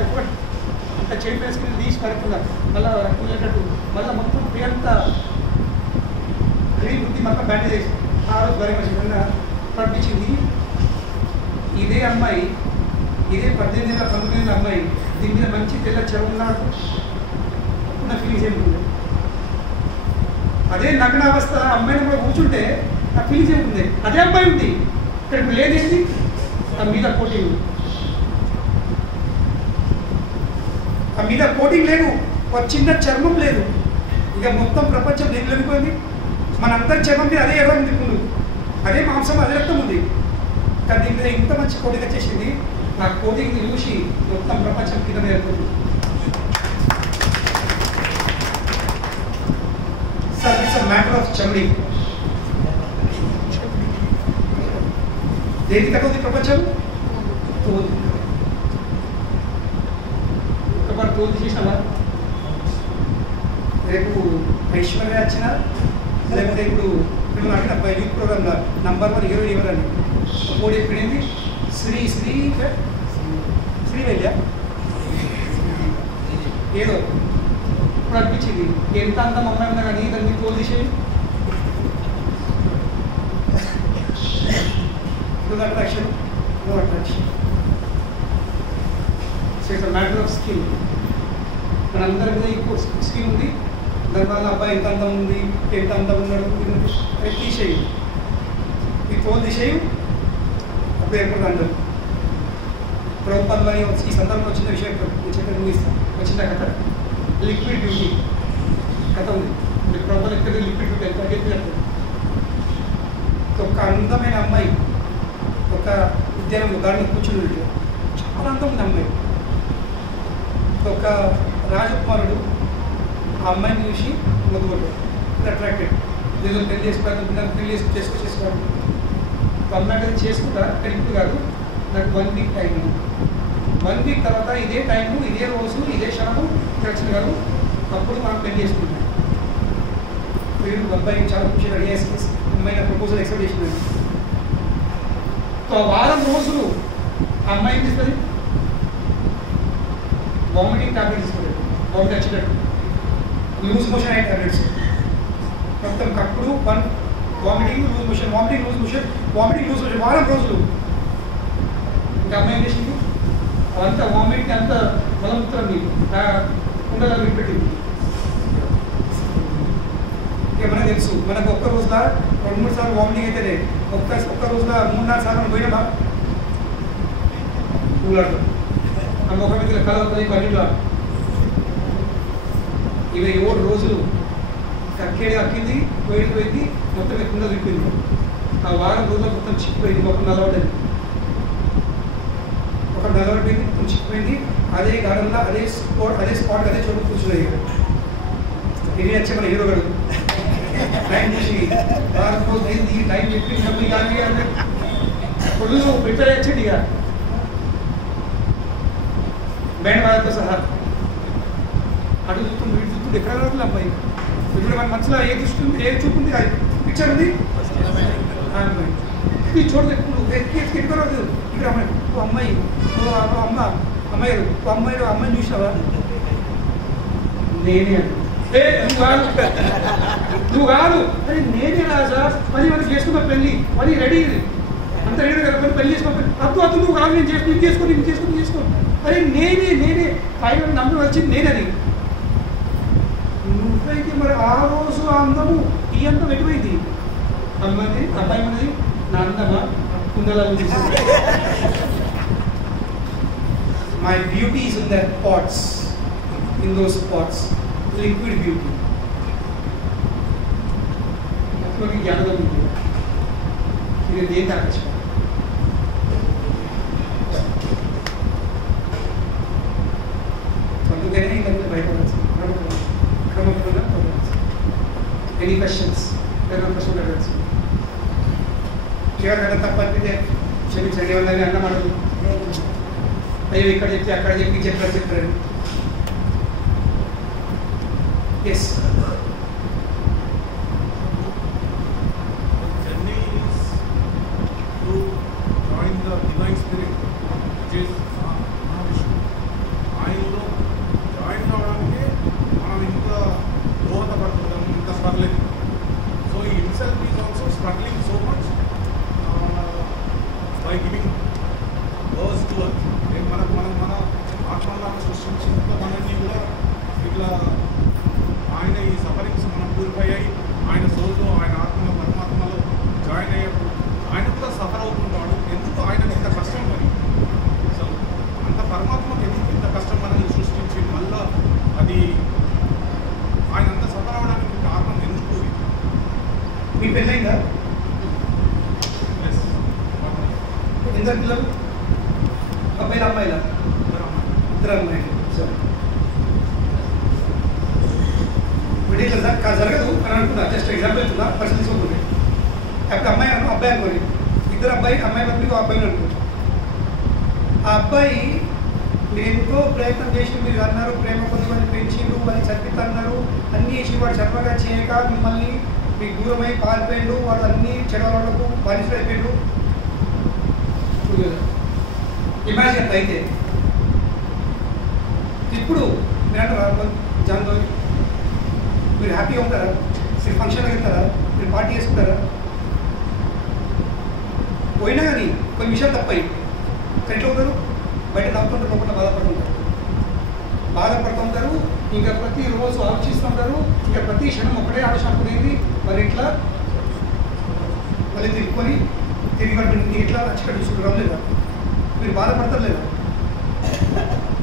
అంత చేయి వేసుకుని తీసి కరెక్ట్గా మళ్ళీ కూలేటట్టు మళ్ళీ మొత్తం పేరంతా గ్రీన్ బుద్ధి మొత్తం బ్యాండేజ్ చేసి ఆ రోజు భయం వచ్చింది పంపించింది. ఇదే అమ్మాయి, ఇదే 18 ఏళ్ళ 19 ఏళ్ళ అమ్మాయి దీని మీద మంచి తెల్ల చెరువున్నాడు ఉన్న ఫీలింగ్స్ ఏముంటుంది. అదే నగ్నావస్థ అమ్మాయిని కూడా కూర్చుంటే ఆ ఫీలింగ్స్ ఏముంటుంది. అదే అమ్మాయి ఉంది ఇక్కడ ఇప్పుడు లేదేంటి ఆ మీద కోటింగ్. ఆ మీద కోటింగ్ లేదు, ఒక చిన్న చర్మం లేదు. ఇక మొత్తం ప్రపంచం దిగులైపోయింది. మనందరి చర్మం మీద అదే ఎర్ర ఉంది, ముందు అదే మాంసం, అదే రక్తం ఉంది. కానీ దీని మీద ఇంత మంచి కోటింగ్ వచ్చేసింది. ఆ కోటింగ్ని చూసి మొత్తం ప్రపంచం కింద నేర్పుతుంది. Sir it's matter of chamdi. దేనికి తగ్గుతుంది ప్రపంచం? తోలు. ఒకసారి తోలు తీసేసినా రేపు ఐశ్వర్య వచ్చినా లేకపోతే ఇప్పుడు మేము అడిగిన యూత్ ప్రోగ్రామ్లో నంబర్ 1 హీరో ఎవరని కోడి ఎప్పుడైంది శ్రీవల్య ఏదో ఇప్పుడు అనిపించింది ఎంత అంత అమ్మాయి ఉన్నా కానీ దాన్ని తోలు తీసేది full attraction, no attraction. So it's matter of skill. మనందరి మీద ఎక్కువ స్కిల్ ఉంది. దానివల్ల అబ్బాయి ఎంత అందం ఉంది, ఎంత అందం ఉన్నాడు, తీసేయి, ఈ తోలు తీసేయి, అప్పుడు ఎప్పుడు అందరు ప్రభుత్వంలో ఈ సందర్భంలో వచ్చిన విషయం చెప్పి ముగిస్తాను. వచ్చిన కథ లిక్విడ్ బ్యూటీ కథ ఉంది. ప్రభుత్వం ఇక్కడ లిక్విడ్ బ్యూటీ ఎంత చెప్పినట్టు ఒక అందమైన అమ్మాయి ఒక ఉద్యానంలో గాడిలో కూర్చుని చాలా అందం ఉంది అమ్మాయి. ఒక రాజకుమారుడు ఆ అమ్మాయిని చూసి మొదలుపెట్టాడు, అట్రాక్టెడ్, ఏదో పెళ్లి చేసుకోవాలి, పెళ్లి చేసుకోవాలి. అమ్మాయి చేసుకుంటా కానీ ఇప్పుడు కాదు, నాకు 1 వీక్ టైం ఉంది. 1 వీక్ తర్వాత ఇదే టైము, ఇదే రోజు, ఇదే క్షణము వచ్చిన కాదు, అప్పుడు మనం పెళ్లి చేసుకుంటాం. వీడు అబ్బాయి చాలా ఖుషి రెడీ చేసి అమ్మాయి ప్రపోజల్ ఎక్సెప్ట్ చేసినాడు. వారం రోజులు ఆ అమ్మాయి ఏం చేస్తుంది, వామిటింగ్ టాబ్లెట్స్ తీసుకుంటాడు, వామిట్ వచ్చేటట్టు, లూజ్ మోషన్ అయ్యే టాబ్లెట్స్, మొత్తం కప్పుడు vomiting loose motion, vomiting loose motion, vomiting loose motion, వారం రోజులు. ఇంకా అమ్మాయి ఏం చేసింది, అంత వామిటింగ్ అంత బలముత్రం కుండలా విడిపెట్టింది. ఇక మనకు తెలుసు, మనకు ఒక్క రోజులో 2-3 సార్లు వామిటింగ్ అయితే ఒక్క రోజులో 3-4 సార్లు మనం పోయినా కూలాడుతాం. ఆ ముఖం మీద కలవుతుంది పన్నీలో. ఇవి 7 రోజులు అక్కింది, పోయింది, మొత్తం కుండ విప్పింది. ఆ వారం రోజుల్లో మొత్తం చిక్కిపోయింది, మొత్తం నలవడ్డది, ఒక నలవడిపోయింది, మొత్తం చిక్కిపోయింది. అదే గార్డెన్లో అదే స్పాట్ అదే చోటు కూర్చున్నాయి. ఇది వచ్చే మన హీరో గడు టైం చూసి వారం రోజులు అయింది, టైం చెప్పింది కానీ ఫుల్ ప్రిపేర్ వచ్చేది. ఇక బ్యాండ్ వాళ్ళతో సహా అటు చూస్తుంది, వీటి చూస్తుంది, ఎక్కడ రాదు అబ్బాయి. ఇప్పుడు మన మనసులో ఏ చూస్తుంది, ఏ చూపుంది, పిక్చర్ ఉంది, ఇది చూడదు. ఎక్కడరాదు ఇక్కడ అమ్మాయి, అమ్మాయి అమ్మాయిని చూసినావా, నేనే నువ్వు కాదు, అరే నేనే రాజా, మరి మనకి చేసుకున్న పెళ్ళి, మరి రెడీ అంత రెడీ కదా, మరి పెళ్లి చేసుకున్న అద్దు నువ్వు కాదు, నేను చేసుకో, అరే నేనే ఫైనల్ నంబర్ వచ్చింది నేనని. నువ్వైతే మరి ఆ రోజు ఆ అందము ఈ అందం ఎటువైంది, అబ్బాయి మనది నా అందమా కుండలా. My beauty is in that pots, in those pots, liquid beauty. అతనికి జ్ఞానం ఉంది, ఇది దేని ఆకర్షణ. అందుకనే ఇంకా బయటపడాల్సింది, క్రమక్రమంగా పడాల్సింది. ఎనీ క్వశ్చన్స్, ఏదైనా క్వశ్చన్ అడగాల్సింది. చివరికన్నా తప్పనిపితే క్షమించండి, ఎవరిని అన్నమాటలు అయ్యో ఇక్కడ చెప్తే అక్కడ చెప్పారు. ఎస్, ఆయనలో జాయిన్ కావడానికి మనం ఇంత దోహదపడుతున్నాం, ఇంత స్ట్రగ్లింగ్. సో ఈ himself is also struggling so much by giving birth to us. మన ఆత్మలాగా సృష్టించినంత మనల్ని కూడా ఇట్లా ఆయన ఈ సఫరింగ్స్ మనం ప్యూరిఫై అయ్యి ఆయన సోల్లో, ఆయన ఆత్మలో, పరమాత్మలో జాయిన్ అయ్యేప్పుడు ఆయన కూడా సఫర్ అవుతుంటాడు. ఎందుకు ఆయన ఇంత కష్టం పని, అసలు అంత పరమాత్మకు ఎందుకు ఇంత కష్టం మనల్ని సృష్టించి మళ్ళా అది ఆయన అంత సఫర్ అవడానికి కారణం ఎందుకు? మీ పెళ్ళైందా? ఇద్దరు పిల్లలు, అబ్బాయిలా అమ్మాయిలా? ఇద్దరు అమ్మాయిలు. సరే, ఇప్పుడు ఇట్లా జరగదు అని అనుకున్నా, జస్ట్ ఎగ్జాంపుల్ ఇస్తున్నా, పర్సన్ తీసుకోండి. అప్పుడు అబ్బాయి అనుకోండి, ఇద్దరు అమ్మాయి బతుకు అబ్బాయిని అనుకోండి. ఆ అబ్బాయి మీరు ఎంతో ప్రయత్నం చేసి, మీరు అన్నారు ప్రేమ కొంతమంది పెంచిండు, వాళ్ళు చదివితన్నారు, అన్నీ చేసి వాడు చక్కగా చేయక మిమ్మల్ని మీకు దూరమై పారిపోయిండు, వాడు అన్ని చెడవాళ్ళకు బానిసలు అయిపోయాడు. ఇమాజిన్ అయితే ఇప్పుడు మీరు అంటారా జాన్తో మీరు హ్యాపీగా ఉంటారా? మీరు ఫంక్షన్కి వెళ్తారా? మీరు పార్టీ చేసుకుంటారా? పోయినా కానీ కొన్ని విషయాలు తప్పాయి కానీ ఎట్లా అవుతారు బయట నవ్వుతుంటారు లోపల బాధపడుతుంటారు ఇంకా ప్రతిరోజు ఆలోచిస్తుంటారు ఇంకా ప్రతి క్షణం ఒకటే ఆలోచన అనుకునేది మరి ఇట్లా మళ్ళీ తిరిగి ఇట్లా అక్కడ చూసుకుంటాం లేదా మీరు బాధపడతారు లేదా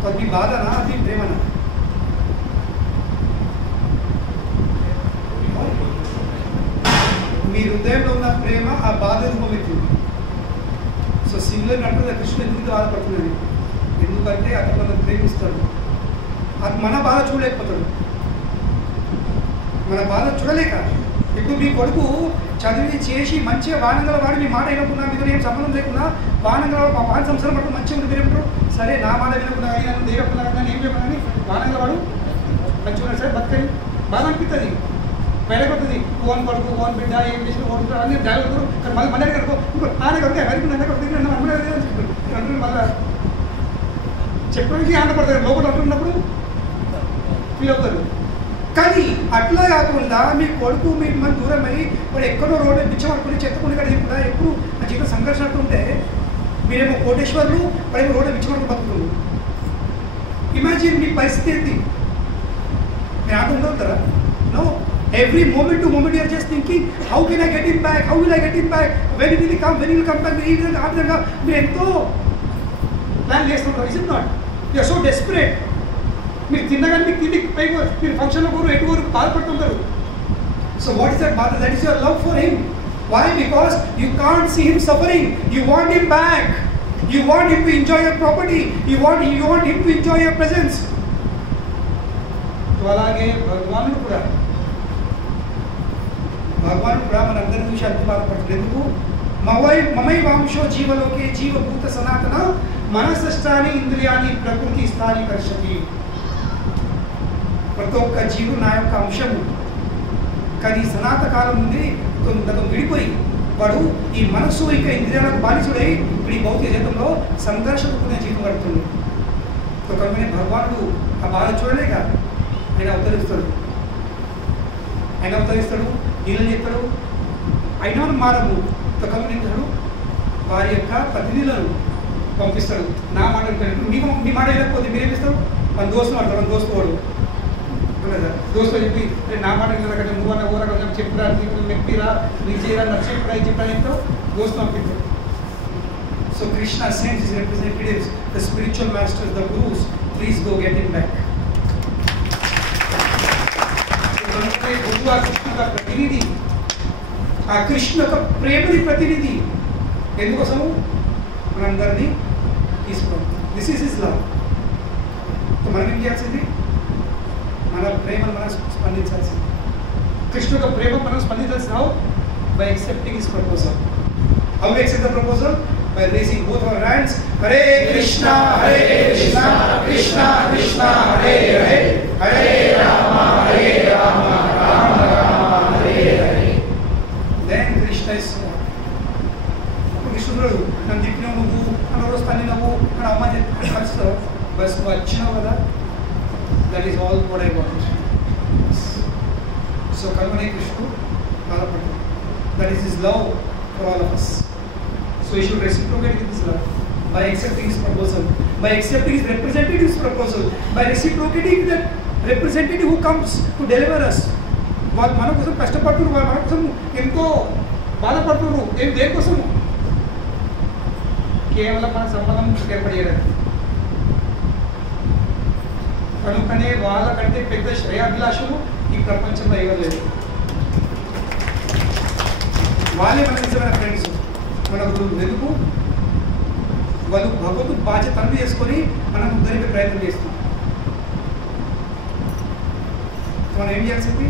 అది బాధనా అది ప్రేమనా మీ హృదయంలో ఉన్న ప్రేమ ఆ బాధ రూపమెత్తుంది. సో సిమిలర్ అంటే కృష్ణుడు ఎందుకు బాధపడుతున్నాడు ఎందుకంటే అతను మనం ప్రేమిస్తాడు అది మన బాధ చూడలేకపోతాడు మన బాధ చూడలేక ఇప్పుడు మీ కొడుకు చదివి చేసి మంచిగా వానంగల వాడు మీ మాట వినకుండా మీతో ఏం సంబంధం లేకుండా వానంగల వాడు మా సంవత్సరం పట్టు మంచిగా ఉండి మీరేమంటారు సరే నా మాట వినకుండా కానీ నన్ను దేవకుండా కానీ ఏం చెప్పినా కానీ వానంగల వాడు మంచిగా ఉన్నాడు సరే బతకని బాధ అనిపిస్తుంది వెళ్ళగొడుతుంది ఓన్ కొడుకు ఓన్ బిడ్డ ఏం చేసిన ఓడుతారు అన్ని డ్రైవర్ కానీ మళ్ళీ మళ్ళీ కడుకో ఇప్పుడు నాన్న కడితే ఎవరికి నన్న కొడుకు మళ్ళీ చెప్పడానికి ఆనందపడతారు లోపల అంటున్నప్పుడు ఫీల్ అవుతారు కానీ అట్లా కాకుండా మీ కొడుకు మీ మన దూరమై వాడు ఎక్కడో రోడ్డు బిచ్చమనుకుని చెత్తకుని కూడా ఎప్పుడు ఆ జీవితం సంఘర్షణ ఉంటే మీరేమో కోటేశ్వర్లు వాడేమో రోడ్డు బిచ్చమనుకుని బతుకుతుంది ఇమాజిన్ మీ పరిస్థితి ఏంటి మీరు ఆట ఉండవుతారా no every moment to moment you are just thinking how can I get him back, how will I get him back, when will he come back, ఈ విధంగా ఆ విధంగా మీరు ఎంతో ప్లాన్ చేస్తుంటారు is it not you are so desperate మీరు తిన్నగానే మీకు తిండి పైకి మీరు ఫంక్షన్లో కూడా ఎటు వరకు బాధపడుతుంటారు సో వాట్ ఇస్ దట్ బాధ that is your love for him why because you can't see him suffering you want him back you want him to enjoy your property you want him to enjoy your presence అలాగే భగవానుడు కూడా మనందరి నుంచి అంత బాధపడుతుంది ఎందుకు మమై వాంశో జీవలోకే జీవభూత సనాతన మనసష్టాని ఇంద్రియాన్ని ప్రకృతి స్థాని కర్షతి ప్రతి ఒక్క జీవుడు నా యొక్క అంశము కానీ సనాతన కాలం నుండి గతం విడిపోయి వాడు ఈ మనస్సు ఇంకా ఇంద్రియాలకు బానిసుడై ఇప్పుడు ఈ భౌతిక జీవితంలో సంఘర్షకునే జీవితం గడుపుతుంది కాబట్టి భగవానుడు ఆ బాధ చూడలేక ఆయన అవతరిస్తాడు నీళ్ళని చెప్తాడు అయినా మారము కమ్యూనిస్తాడు వారి యొక్క ప్రతినిధులను పంపిస్తాడు నా మాట మీ మాట వినకపోతే మీరేం చేస్తారు మన దోస్తు మాట్లాడు మన దోస్తు వాడు కదా దోస్తు చెప్పి నా మాట వినకంటే నువ్వు అన్న ఊరగా చెప్పురా మెప్పిరా మీరు చేయరా నాకు చెప్పురా ఇది చెప్పరా చెప్తావు దోస్తు పంపిస్తాడు so Krishna sends his representatives the spiritual masters the gurus please go get him back Krishna యొక్క ప్రతినిధి ఆ కృష్ణ యొక్క ప్రేమని ప్రతినిధి ఎందుకోసము మనందరినీ తీసుకోండి దిస్ ఈస్ హిస్ లవ్ మనం ఏం చేయాల్సింది మన ప్రేమను మనం స్పందించాల్సింది కృష్ణ యొక్క ప్రేమ మనం స్పందించాల్సింది how by accepting his proposal how we accept the proposal by raising both our hands Hare Krishna Krishna Krishna Hare Hare Hare Rama Rama Hare Hare then Krishna is కృష్ణుడు నన్ను తిప్పినావు నువ్వు నన్ను రోజు తన్నినావు నన్ను అమ్మ కలుస్తావు బస్ నువ్వు వచ్చినావు కదా that is all what I want so కనుకనే కృష్ణుడు బాధపడ్డాడు that is his love for all of us so he should reciprocate with his love by accepting his proposal, by accepting his representative's proposal, by reciprocating that representative who comes to deliver us. వాళ్ళు మన కోసం కష్టపడుతున్నారు వాళ్ళు మన కోసం ఎంతో బాధపడుతున్నారు దేనికోసం కేవలం మన సంబంధం ఏర్పడేయడానికి కనుకనే వాళ్ళకంటే పెద్ద శ్రేయాభిలాషులు ఈ ప్రపంచంలో ఇవ్వలేదు వాళ్ళే మన నిజమైన ఫ్రెండ్స్ మన గురువు ఎందుకు వాళ్ళు భగవద్గీత బాధ్యత అర్థం చేసుకొని మనం ఉద్ధరించే ప్రయత్నం చేస్తున్నాం మనం ఏం చేయాల్సింది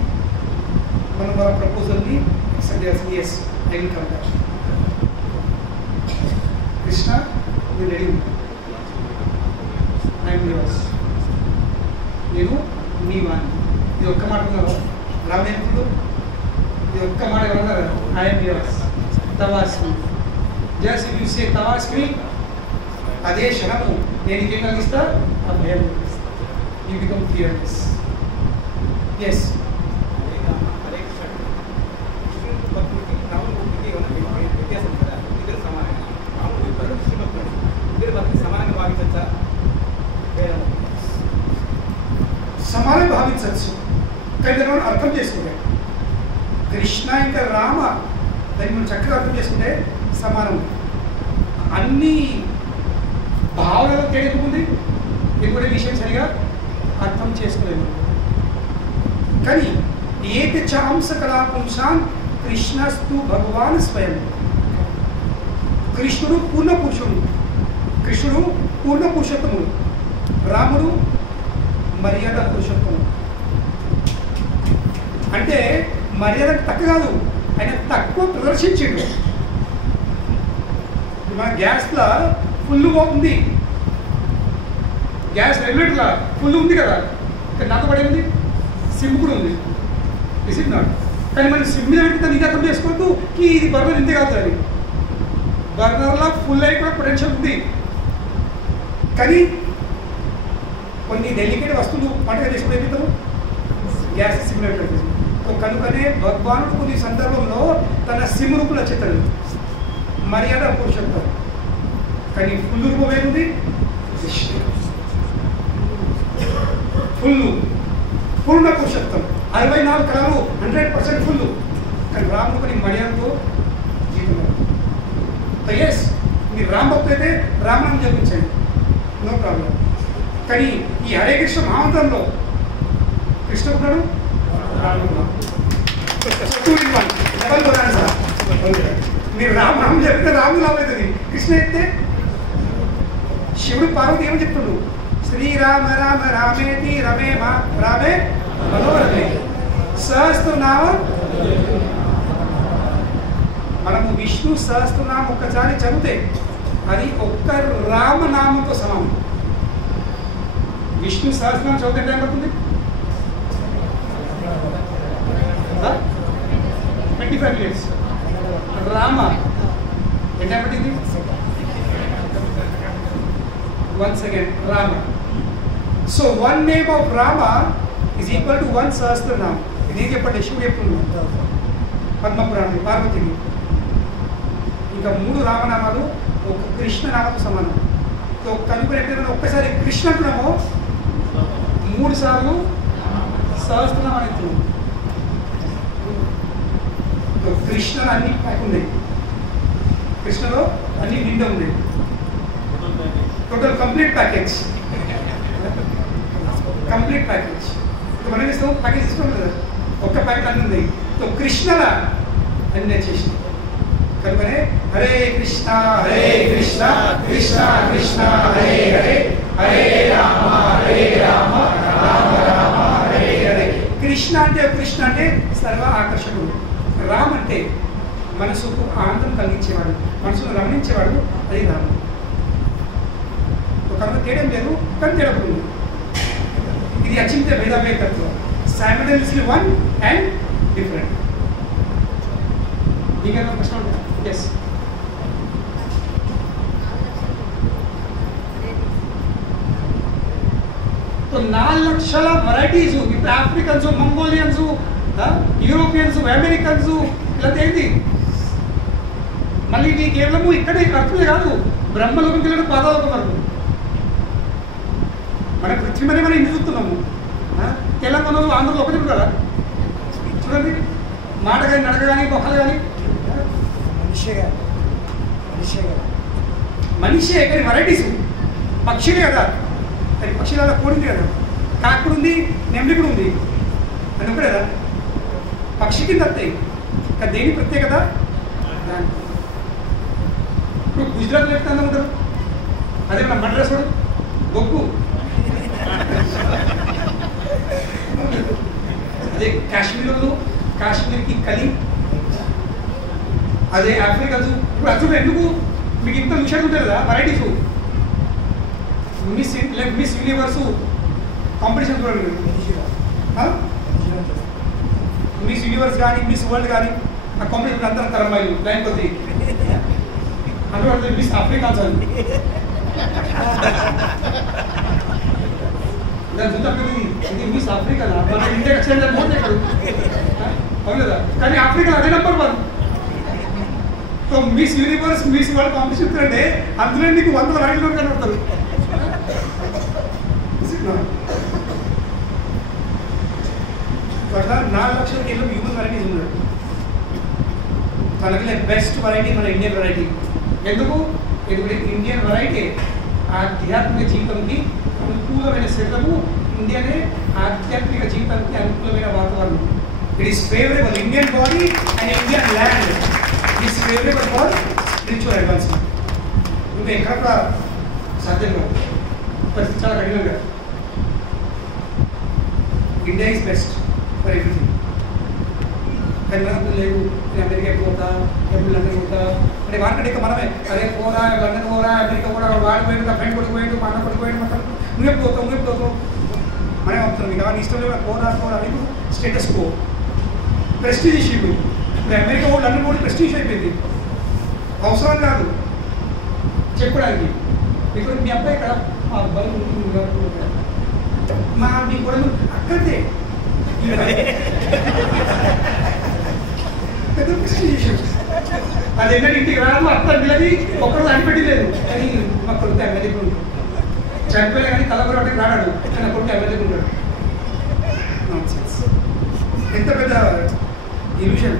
మనం వాళ్ళ ప్రపోజల్ని యాక్సెప్ట్ చేయాల్సింది yes I will come back Krishna you ready I'm yours నేను మీ వాణి ఇది ఒక్క మాట ఉన్నారు రామేంద్రుడు ఇది ఒక్క మాట ఎవరన్నారు I'm yours tavasmi just if you say tavasmi అదే క్షణము నేను ఏం కలిగిస్తా ఆ భయం కలిగిస్తా యూ బికమ్ ఫియర్లెస్ ఎస్ సమానం. అన్ని భావనలో తేలింది, ఎందుకంటే విషయం సరిగా అర్థం చేసుకోలేము. కానీ ఏక చాంస కళా పుంసాన్ కృష్ణస్తు భగవాన్ స్వయం. కృష్ణుడు పూర్ణ పురుషుడు, కృష్ణుడు పూర్ణ పురుషోత్తముడు, రాముడు మర్యాద పురుషోత్తముడు. అంటే మర్యాద తక్కువ కాదు, ఆయన తక్కువ ప్రదర్శించిండు. మన గ్యాస్లో ఫుల్ ఉంది, గ్యాస్ రెగ్యులేటర్లో ఫుల్ ఉంది కదా, కానీ నాతో పడేది సిమ్ కూడా ఉంది. Is it not? కానీ మనం సిమ్ మీద పెట్టి నీకు అర్థం చేసుకోవద్దు కి ఇది బర్నర్ ఇంతే కాదు, అది బర్నర్లో ఫుల్ అయి కూడా పొటెన్షియల్ ఉంది. కానీ కొన్ని డెలికేట్ వస్తువులు పంటగా చేసుకుని ఏమిటారు, గ్యాస్ సిమ్ పెట్టేది. కనుకనే భగవానుడు కొన్ని సందర్భంలో తన సిమ్ రూపులు వచ్చేస్తాడు, మర్యాద పురుషోత్తం. కానీ ఫుల్ రూపం ఏముంది, ఫుల్ పూర్ణ పురుషోత్తం. 64 కళలు 100% ఫుల్. కానీ రాముడు కొన్ని మర్యాదతో జీవితం. ఎస్, మీరు రామ్ భక్తు అయితే రామనామం జపించండి, నో ప్రాబ్లం. కానీ ఈ హరే కృష్ణ మహామంత్రంలో కృష్ణ ఉన్నాడు, రాముడు. మీరు రామనామం చెప్తే రాముడు లాభం అవుతుంది, కృష్ణ అయితే శివుడు పార్వతి ఏమని చెప్తుండు, శ్రీరామ రామ రామేతి రమే మా రామే మనోరమే సహస్రనామం. మనము విష్ణు సహస్రనామం ఒక్కసారి చదివితే అది ఒక్క రామనామంతో సమానం. విష్ణు సహస్రనామం చదివితే టైం పడుతుంది 25 minutes. రామ ఎంత టైం పట్టింది? 1 second. Rama. So one name of Rama is equal to 1 Sahasranam. ఇది చెప్పండి, శివుడు చెప్తున్నాడు పద్మపురాణం పార్వతిని. ఇంకా 3 రామనామాలు ఒక కృష్ణనామకు సమానం. సో కనుక్కునే ఒక్కసారి కృష్ణ అంటున్నామో 3 సార్లు సహస్రనామం అంటున్నాం. కృష్ణలో అన్ని ప్యాక్ ఉన్నాయి, కృష్ణలో అన్ని నిండా ఉంది. Total complete package, complete package. మనం ఇస్తాం ప్యాకేజ్ ఇస్తాం కదా, ఒక్క ప్యాకెట్ అన్నీ ఉంది. సో కృష్ణల అన్ని వచ్చేసి కనుకనే హరే కృష్ణ కృష్ణ కృష్ణ హరే హరే హరే రామ రామ రామ హరే హరే. కృష్ణ అంటే సర్వ ఆకర్షకుడు, రామ్ అంటే మనసుకు ఆనందం కలిగించేవాడు, మనసును రమణించేవాడు, అది రాముడు. కనుక తేడం లేదు, కానీ తేడప్పుడు ఇది అచింత భేదాభేదత్వం, సైమల్టేనియస్లీ వన్ అండ్ డిఫరెంట్. ఇంకేమైనా ప్రశ్న ఉంటుందా? ఎస్. तो 4 లక్షల వెరైటీస్, ఇప్పుడు ఆఫ్రికన్స్, మంగోలియన్స్, యూరోపియన్స్, అమెరికన్స్ ఇలా ఏంటి. మళ్ళీ ఇది కేవలము ఇక్కడ అర్థమే కాదు, బ్రహ్మలోకం వెళ్ళడం పాదాలోకం వరకు. మన పృథ్వీ మీద మనం ఇంటి చూస్తున్నాము. తెలంగాణలో ఆంధ్రలో ఒకటి కదా చూడండి, మాట కానీ నడక కానీ మొక్కలు కానీ మనిషే. కానీ వెరైటీస్ పక్షిలే కదా, కానీ పక్షులలో కోడింది కదా, కాకుడు ఉంది, నెమలి కూడా ఉంది, అని ఒకటే కదా పక్షి కింద వస్తాయి. కానీ దేని ప్రత్యేకత దాని. ఇప్పుడు గుజరాత్లో ఎక్కడ ఉంటారు, అదే మన మద్రాసు బొగ్గు, అదే కాశ్మీర్లో కాశ్మీర్కి కలి, అదే ఆఫ్రికన్స్. ఇప్పుడు అసలు ఎందుకు మీకు ఇంత విషయాలు ఉంటాయి కదా వెరైటీస్. మిస్ యూనివర్స్ కాంపిటీషన్ చూడండి, మిస్ యూనివర్స్ కానీ మిస్ వరల్డ్ కానీ ఆ కాంపిటీషన్ అందరం తరమాయిలు లైన్ కొద్ది అందులో మిస్ ఆఫ్రికాన్స్ అని దాని చూద్దాం. ఇది మిస్ ఆఫ్రికా, మన ఇండియా వచ్చే పోతే ఇక్కడ అవును కదా, కానీ ఆఫ్రికా అదే number 1. So miss universe miss world competition అంటే అందులో నీకు 100 రైళ్ళు కనబడతారు. 4 లక్షల కేవలం హ్యూమన్ వెరైటీస్ ఉన్నాడు. తనకి బెస్ట్ వెరైటీ మన ఇండియన్ వెరైటీ. ఎందుకు? ఎందుకంటే ఇండియన్ వెరైటీ ఆధ్యాత్మిక జీవితంకి అనుకూలమైన శరీరము, ఇండియనే ఆధ్యాత్మిక జీవితానికి అనుకూలమైన వాతావరణం. It is favourable Indian body and Indian land it is favourable for spiritual advancement. ఇంకా ఎక్కడ కూడా సాధ్యం కాదు, పరిస్థితి చాలా కఠినంగా. India is best for everything. కానీ మనకు లేవు, నేను అమెరికా పోతా, ఎప్పుడు లండన్ పోతా అంటే వాటికంటే ఇంకా మనమే అరే పోరా లండన్ పోరా అమెరికా కూడా వాడు పోయాడు, నా ఫ్రెండ్ కొడుకు పోయాడు, మా అన్న కొడుకు పోయాడు, మొత్తం నువ్వే పోతావు మనమే అవుతున్నాం. ఇక వాడిని ఇష్టం లేదు పోరా మీకు స్టేటస్ కో ప్రెస్టీజ్ ఇష్యూ. ఇప్పుడు అమెరికా కూడా లండన్ కూడా ప్రెస్టీజ్ అయిపోయింది, అవసరం కాదు చెప్పడానికి. ఇప్పుడు మీ అబ్బాయి ఇక్కడ మా అబ్బాయి మీ కూడా అక్కడే పెద్ద ప్రెస్టీజ్ ఇష్యూ. అది ఏంటంటే ఇంటికి రాదు, అత్త పిల్లది ఒక్కరు అనిపెట్టలేదు. కానీ మా కొడుకు అమెరికా ఉంటాడు, చనిపోయా కానీ కలబరవాటికి రాడాడు, కానీ కొడుకు అమెరికా ఉంటాడు. ఎంత పెద్ద ఇల్యూషన్.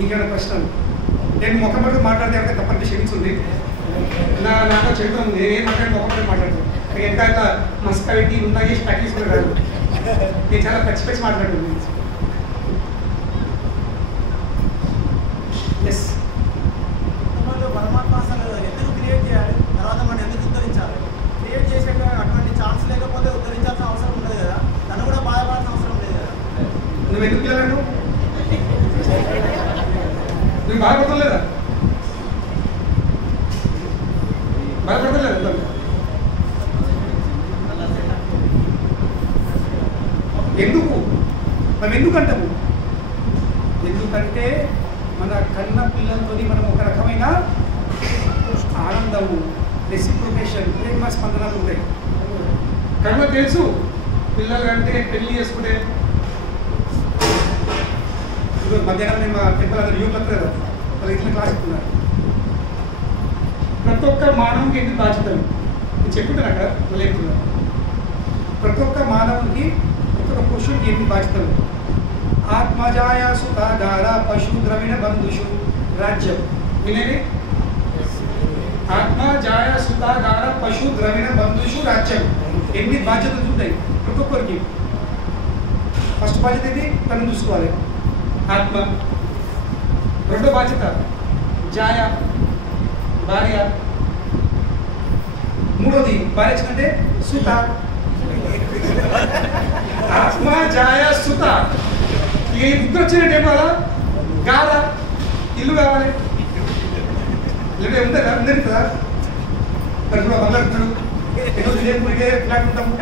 ఇంకేమైనా ప్రశ్నలు? నేను ముఖం పట్టు మాట్లాడితే ఎవరైతే తప్పంటే క్షమించుంది. నాకు చెడుతుంది, నేనేం మాట్లాడి ముఖం పట్టు మాట్లాడుతాను. ఎంత మస్కా పెట్టి ఉందా చేసి ప్రాక్టీస్ కూడా రాదు. నేను చాలా పచ్చి మాట్లాడుతుంది. ఎస్ పరమాత్మ అసలు ఎందుకు క్రియేట్ చేయాలి, తర్వాత మనం ఎందుకు ఉద్ధరించాలి? క్రియేట్ చేసాక అటువంటి ఛాన్స్ లేకపోతే ఉద్ధరించాల్సిన అవసరం ఉండదు కదా, తను కూడా బాధపడాల్సిన అవసరం లేదు కదా. నువ్వు ఎందుకు పిల్లలను నువ్వు బాధపడలేదా? బాధపడలేదా? ఎందుకు మనం ఎందుకంటాము? ఎందుకంటే మన కన్న పిల్లలతో మనం ఒక రకమైన ఆనందము, రెసిప్రొకేషన్, ప్రేమ స్పందనలు ఉంటాయి. కనుక తెలుసు పిల్లలు అంటే పెళ్లి చేసుకుంటే మధ్యాహ్నం నేను మా టెంపుల్ అందరూ యూత్ కదా వాళ్ళు ఇట్లా క్లాస్ చెప్తున్నారు. ప్రతి ఒక్క మానవునికి ఎందుకు బాధ్యతలు నేను చెప్పుతున్నాను అక్కడ మళ్ళీ చెప్తున్నాను. ప్రతి ఒక్క మానవునికి ప్రతి ఒక్క పురుషుడికి ఎన్ని బాధ్యతలు. ఆత్మజాయ సుతాగార పశు ద్రవిణ బంధుషు రాజ్యం వినేది. ఆత్మజాయ సుతాగార పశు ద్రవిణ బంధుషు రాజ్యం. ఎన్ని బాధ్యతలు ఉంటాయి ప్రతి ఒక్కరికి. ఫస్ట్ బాధ్యత ఏంటి? తను చూసుకోవాలి, ఆత్మ. రెండో బాధ్యత జాయ, భార్య. మూడోది భార్య అంటే సుత. ఆత్మ జాయ సుత. ఈ ఇద్దరు వచ్చినట్టు ఏం కావాలా? గాల ఇల్లు కావాలి. ఇల్లు ఉందా కదా, ఉందండి కదా. మరి కూడా బంగారు ఈరోజు ఇదే ఫ్లాట్ ఉంటాము,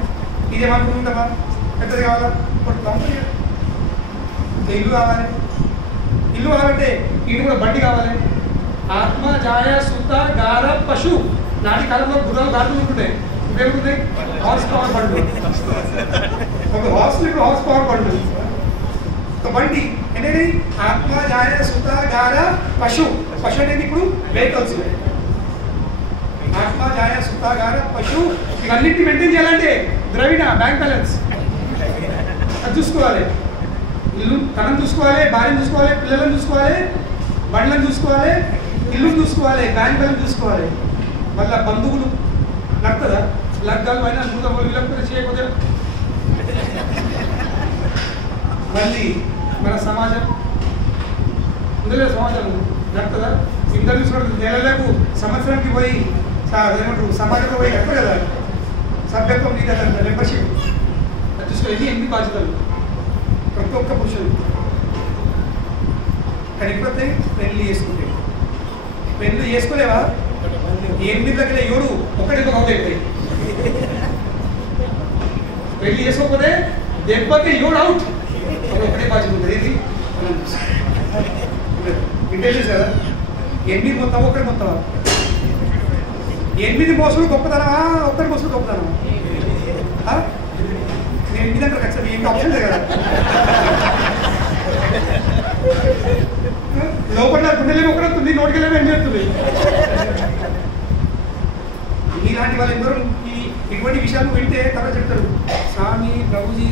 ఇదేమనుకుంటామా? పెద్దది కావాలా? ఇల్లు కావాలి. ఇల్లు కావాలంటే ఇల్లు కూడా బండి కావాలి. ఆత్మ జాయ సుత గార పశు. నాటి కాలంలో గుర్రాలు గాడుతూ ఉంటుండే, ఇంకేముంటాయి? హార్స్ పవర్ బండ్లు. ఒక హార్స్ ఇప్పుడు హార్స్ పవర్ బండ్లు. ఒక బండి ఏంటంటే ఆత్మ జాయ సుత గార పశు. పశు అనేది ఇప్పుడు వెహికల్స్. ఆత్మ జాయ సుత గార పశు. ఇవన్నింటినీ మెయింటైన్ చేయాలంటే ద్రవిడ బ్యాంక్ బ్యాలెన్స్ అది చూసుకోవాలి. ఇల్లు తనను చూసుకోవాలి, భార్యను చూసుకోవాలి, పిల్లలను చూసుకోవాలి, బండ్లను చూసుకోవాలి, ఇల్లు చూసుకోవాలి, బ్యాంక్ బ్యాలెన్స్ చూసుకోవాలి. మళ్ళీ బంధువులు నడుతుందా? లగ్గాలు అయినా వీళ్ళకి చేయకపోతే మళ్ళీ మన సమాజం ఇందులో సమాజం నడుతుందా? ఇంటర్ చూసుకోవడం నెలలకు సంవత్సరానికి పోయి ఏమంటారు సమాజంలో పోయి కట్ట కదా సభ్యత్వం నీకు అదంతా మెంబర్షిప్ అది చూసుకో. ఎన్ని బాధ్యతలు ప్రతి ఒక్క పురుషుడు. కానీ ఎప్పుడైతే పెళ్లి చేసుకుంటే పెళ్లి చేసుకోలేవా? 8 దగ్గర 7 ఒకటి అవుతాయి. పెళ్లి చేసుకోకపోతే దెబ్బకి 7 అవుట్. ఒకటే బాధ్యత ఉంటుంది. ఏంటి? ఇంటెలిజెన్స్ కదా. 8 మొత్తం ఒకటి మొత్తం. 8 మోసలు గొప్పతనమా? ఒక్కటి మోసలు గొప్పతనమా? నేను 8 అంటారు ఖచ్చితంగా. ఏం ఆప్షన్ లేదు కదా. లోపల గుండెలేమో ఒకటి వస్తుంది, నోటికెళ్ళేమో ఏం చేస్తుంది. ఇలాంటి వాళ్ళు ఎందరో ఇటువంటి విషయాలు వింటే తర్వాత చెప్తారు, స్వామి ప్రభుజీ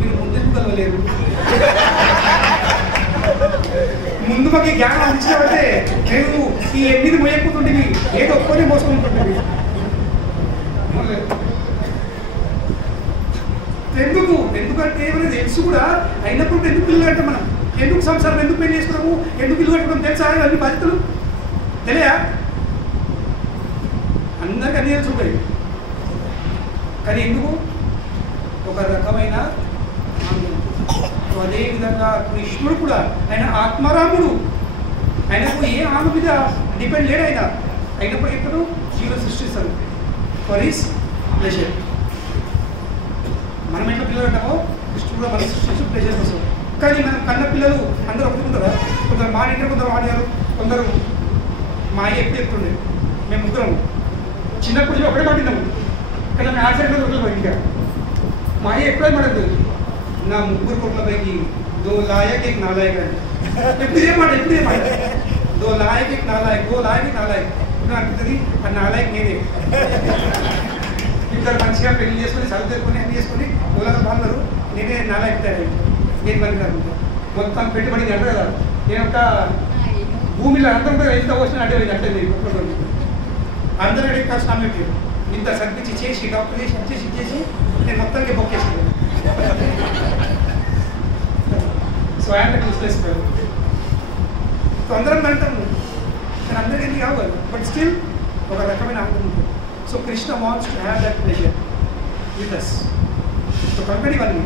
మీరు ముందుకు కలవలేరు. ముందు మాకు ఈ జ్ఞానం అందించాలంటే నేను ఈ 8 మోయకపోతుంటే ఏదో ఒక్కనే మోసుకుంటుంటుంది. ఎందుకంటే ఏమైనా తెలుసు కూడా అయినప్పుడు ఎందుకు ఇల్లు కట్టాం మనం, ఎందుకు సంసారం ఎందుకు పెళ్లి చేసుకున్నాము, ఎందుకు ఇల్లు కట్టుకోవడం తెలుసా? అన్ని బాధ్యతలు తెలియా? అందరికీ అన్ని తెలుసు ఉంటాయి, కానీ ఎందుకు ఒక రకమైన అదేవిధంగా కృష్ణుడు కూడా ఆయన ఆత్మరాముడు, ఆయనకు ఏ ఆమె మీద డిపెండ్ లేడు. ఆయన అయినప్పుడు ఎప్పుడు జీవులు సృష్టిస్తారు ఫర్ హిస్ ప్లెజర్. మనం ఎట్లా పిల్లలు అంటామో కృష్ణుడు కూడా మనం సృష్టించు ప్లెజర్ కోసం. కానీ మనం కన్న పిల్లలు అందరూ ఒప్పుకుంటారా? కొందరు మాట్లాడారు, కొందరు మాట్లాడారు, కొందరు మా అయ్య ఎప్పుడు చెప్తుండే. మేము ముగ్గురము చిన్నప్పుడు ఒకటే మాట్లాడినాము, కానీ మేము ఆచరణ ఒకరు ఇంకా మా అయ్య ఎప్పుడే మాట్లాడదు. నా ముగ్గురు కొట్ల పైకి 2 लायक 1 नालायक అని ఎప్పుడే మాట ఎప్పుడే మాట 2 लायक 1 नालायक 2 लायक 1 नालायक ఇప్పుడు అనిపిస్తుంది ఆ నాలాయక్ నేనే. ఇద్దరు మంచిగా పెళ్లి చేసుకుని చదువు చేసుకుని అన్ని చేసుకుని ఊళ్ళో బాగున్నారు, నేనే నాలాయక్ తయారు, నేను పని కాదు. మొత్తం పెట్టుబడి అంటారు కదా, నేను ఒక భూమిలో అందరం కూడా ఎంత వచ్చిన అంటే అంటే అందరూ అడిగి కాల్సిన అమ్మేటి ఇంత సర్పించి చేసి డాక్టర్ చేసి వచ్చేసి ఇచ్చేసి నేను మొత్తానికి బొక్కేసాను. సో ఆయన చూసేసుకోవాలి. సో అందరం అంటాము, కానీ అందరికీ కావాలి, బట్ స్టిల్ ఒక రకమైన ఆనందం ఉంటుంది. So Krishna wants to have that pleasure with us. So company ఇవన్నీ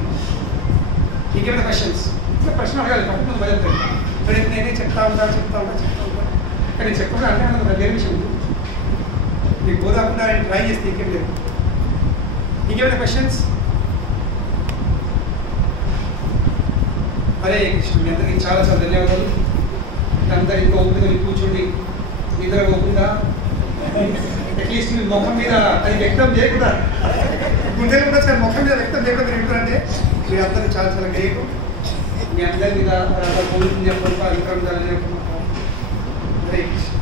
ఇంకేమైనా క్వశ్చన్స్ ఇంకా ప్రశ్న అడగాలి, కంపెనీ బయలుదేరు. కానీ నేనే చెప్తా ఉంటా కానీ చెప్పకుండా అంటే అన్నది వేరే విషయం. మీకు పోదాకుండా ఆయన ట్రై చేస్తే ఇంకేం లేదు. ఇంకేమైనా క్వశ్చన్స్? హరే కృష్ణ. మీ అందరికీ చాలా చాలా ధన్యవాదాలు. అందరూ ఇంకో ఓపిక కూర్చోండి, నిద్ర పోకుండా అట్లీస్ట్ మీ ముఖం మీద అది వ్యక్తం చేయకుండా గుండెలు ఉండొచ్చు, కానీ ముఖం మీద వ్యక్తం చేయకుండా వింటారంటే మీరు అందరూ చాలా చాలా గ్రేట్. మీ అందరి మీద పూర్తి చెప్పాలి. హరే కృష్ణ.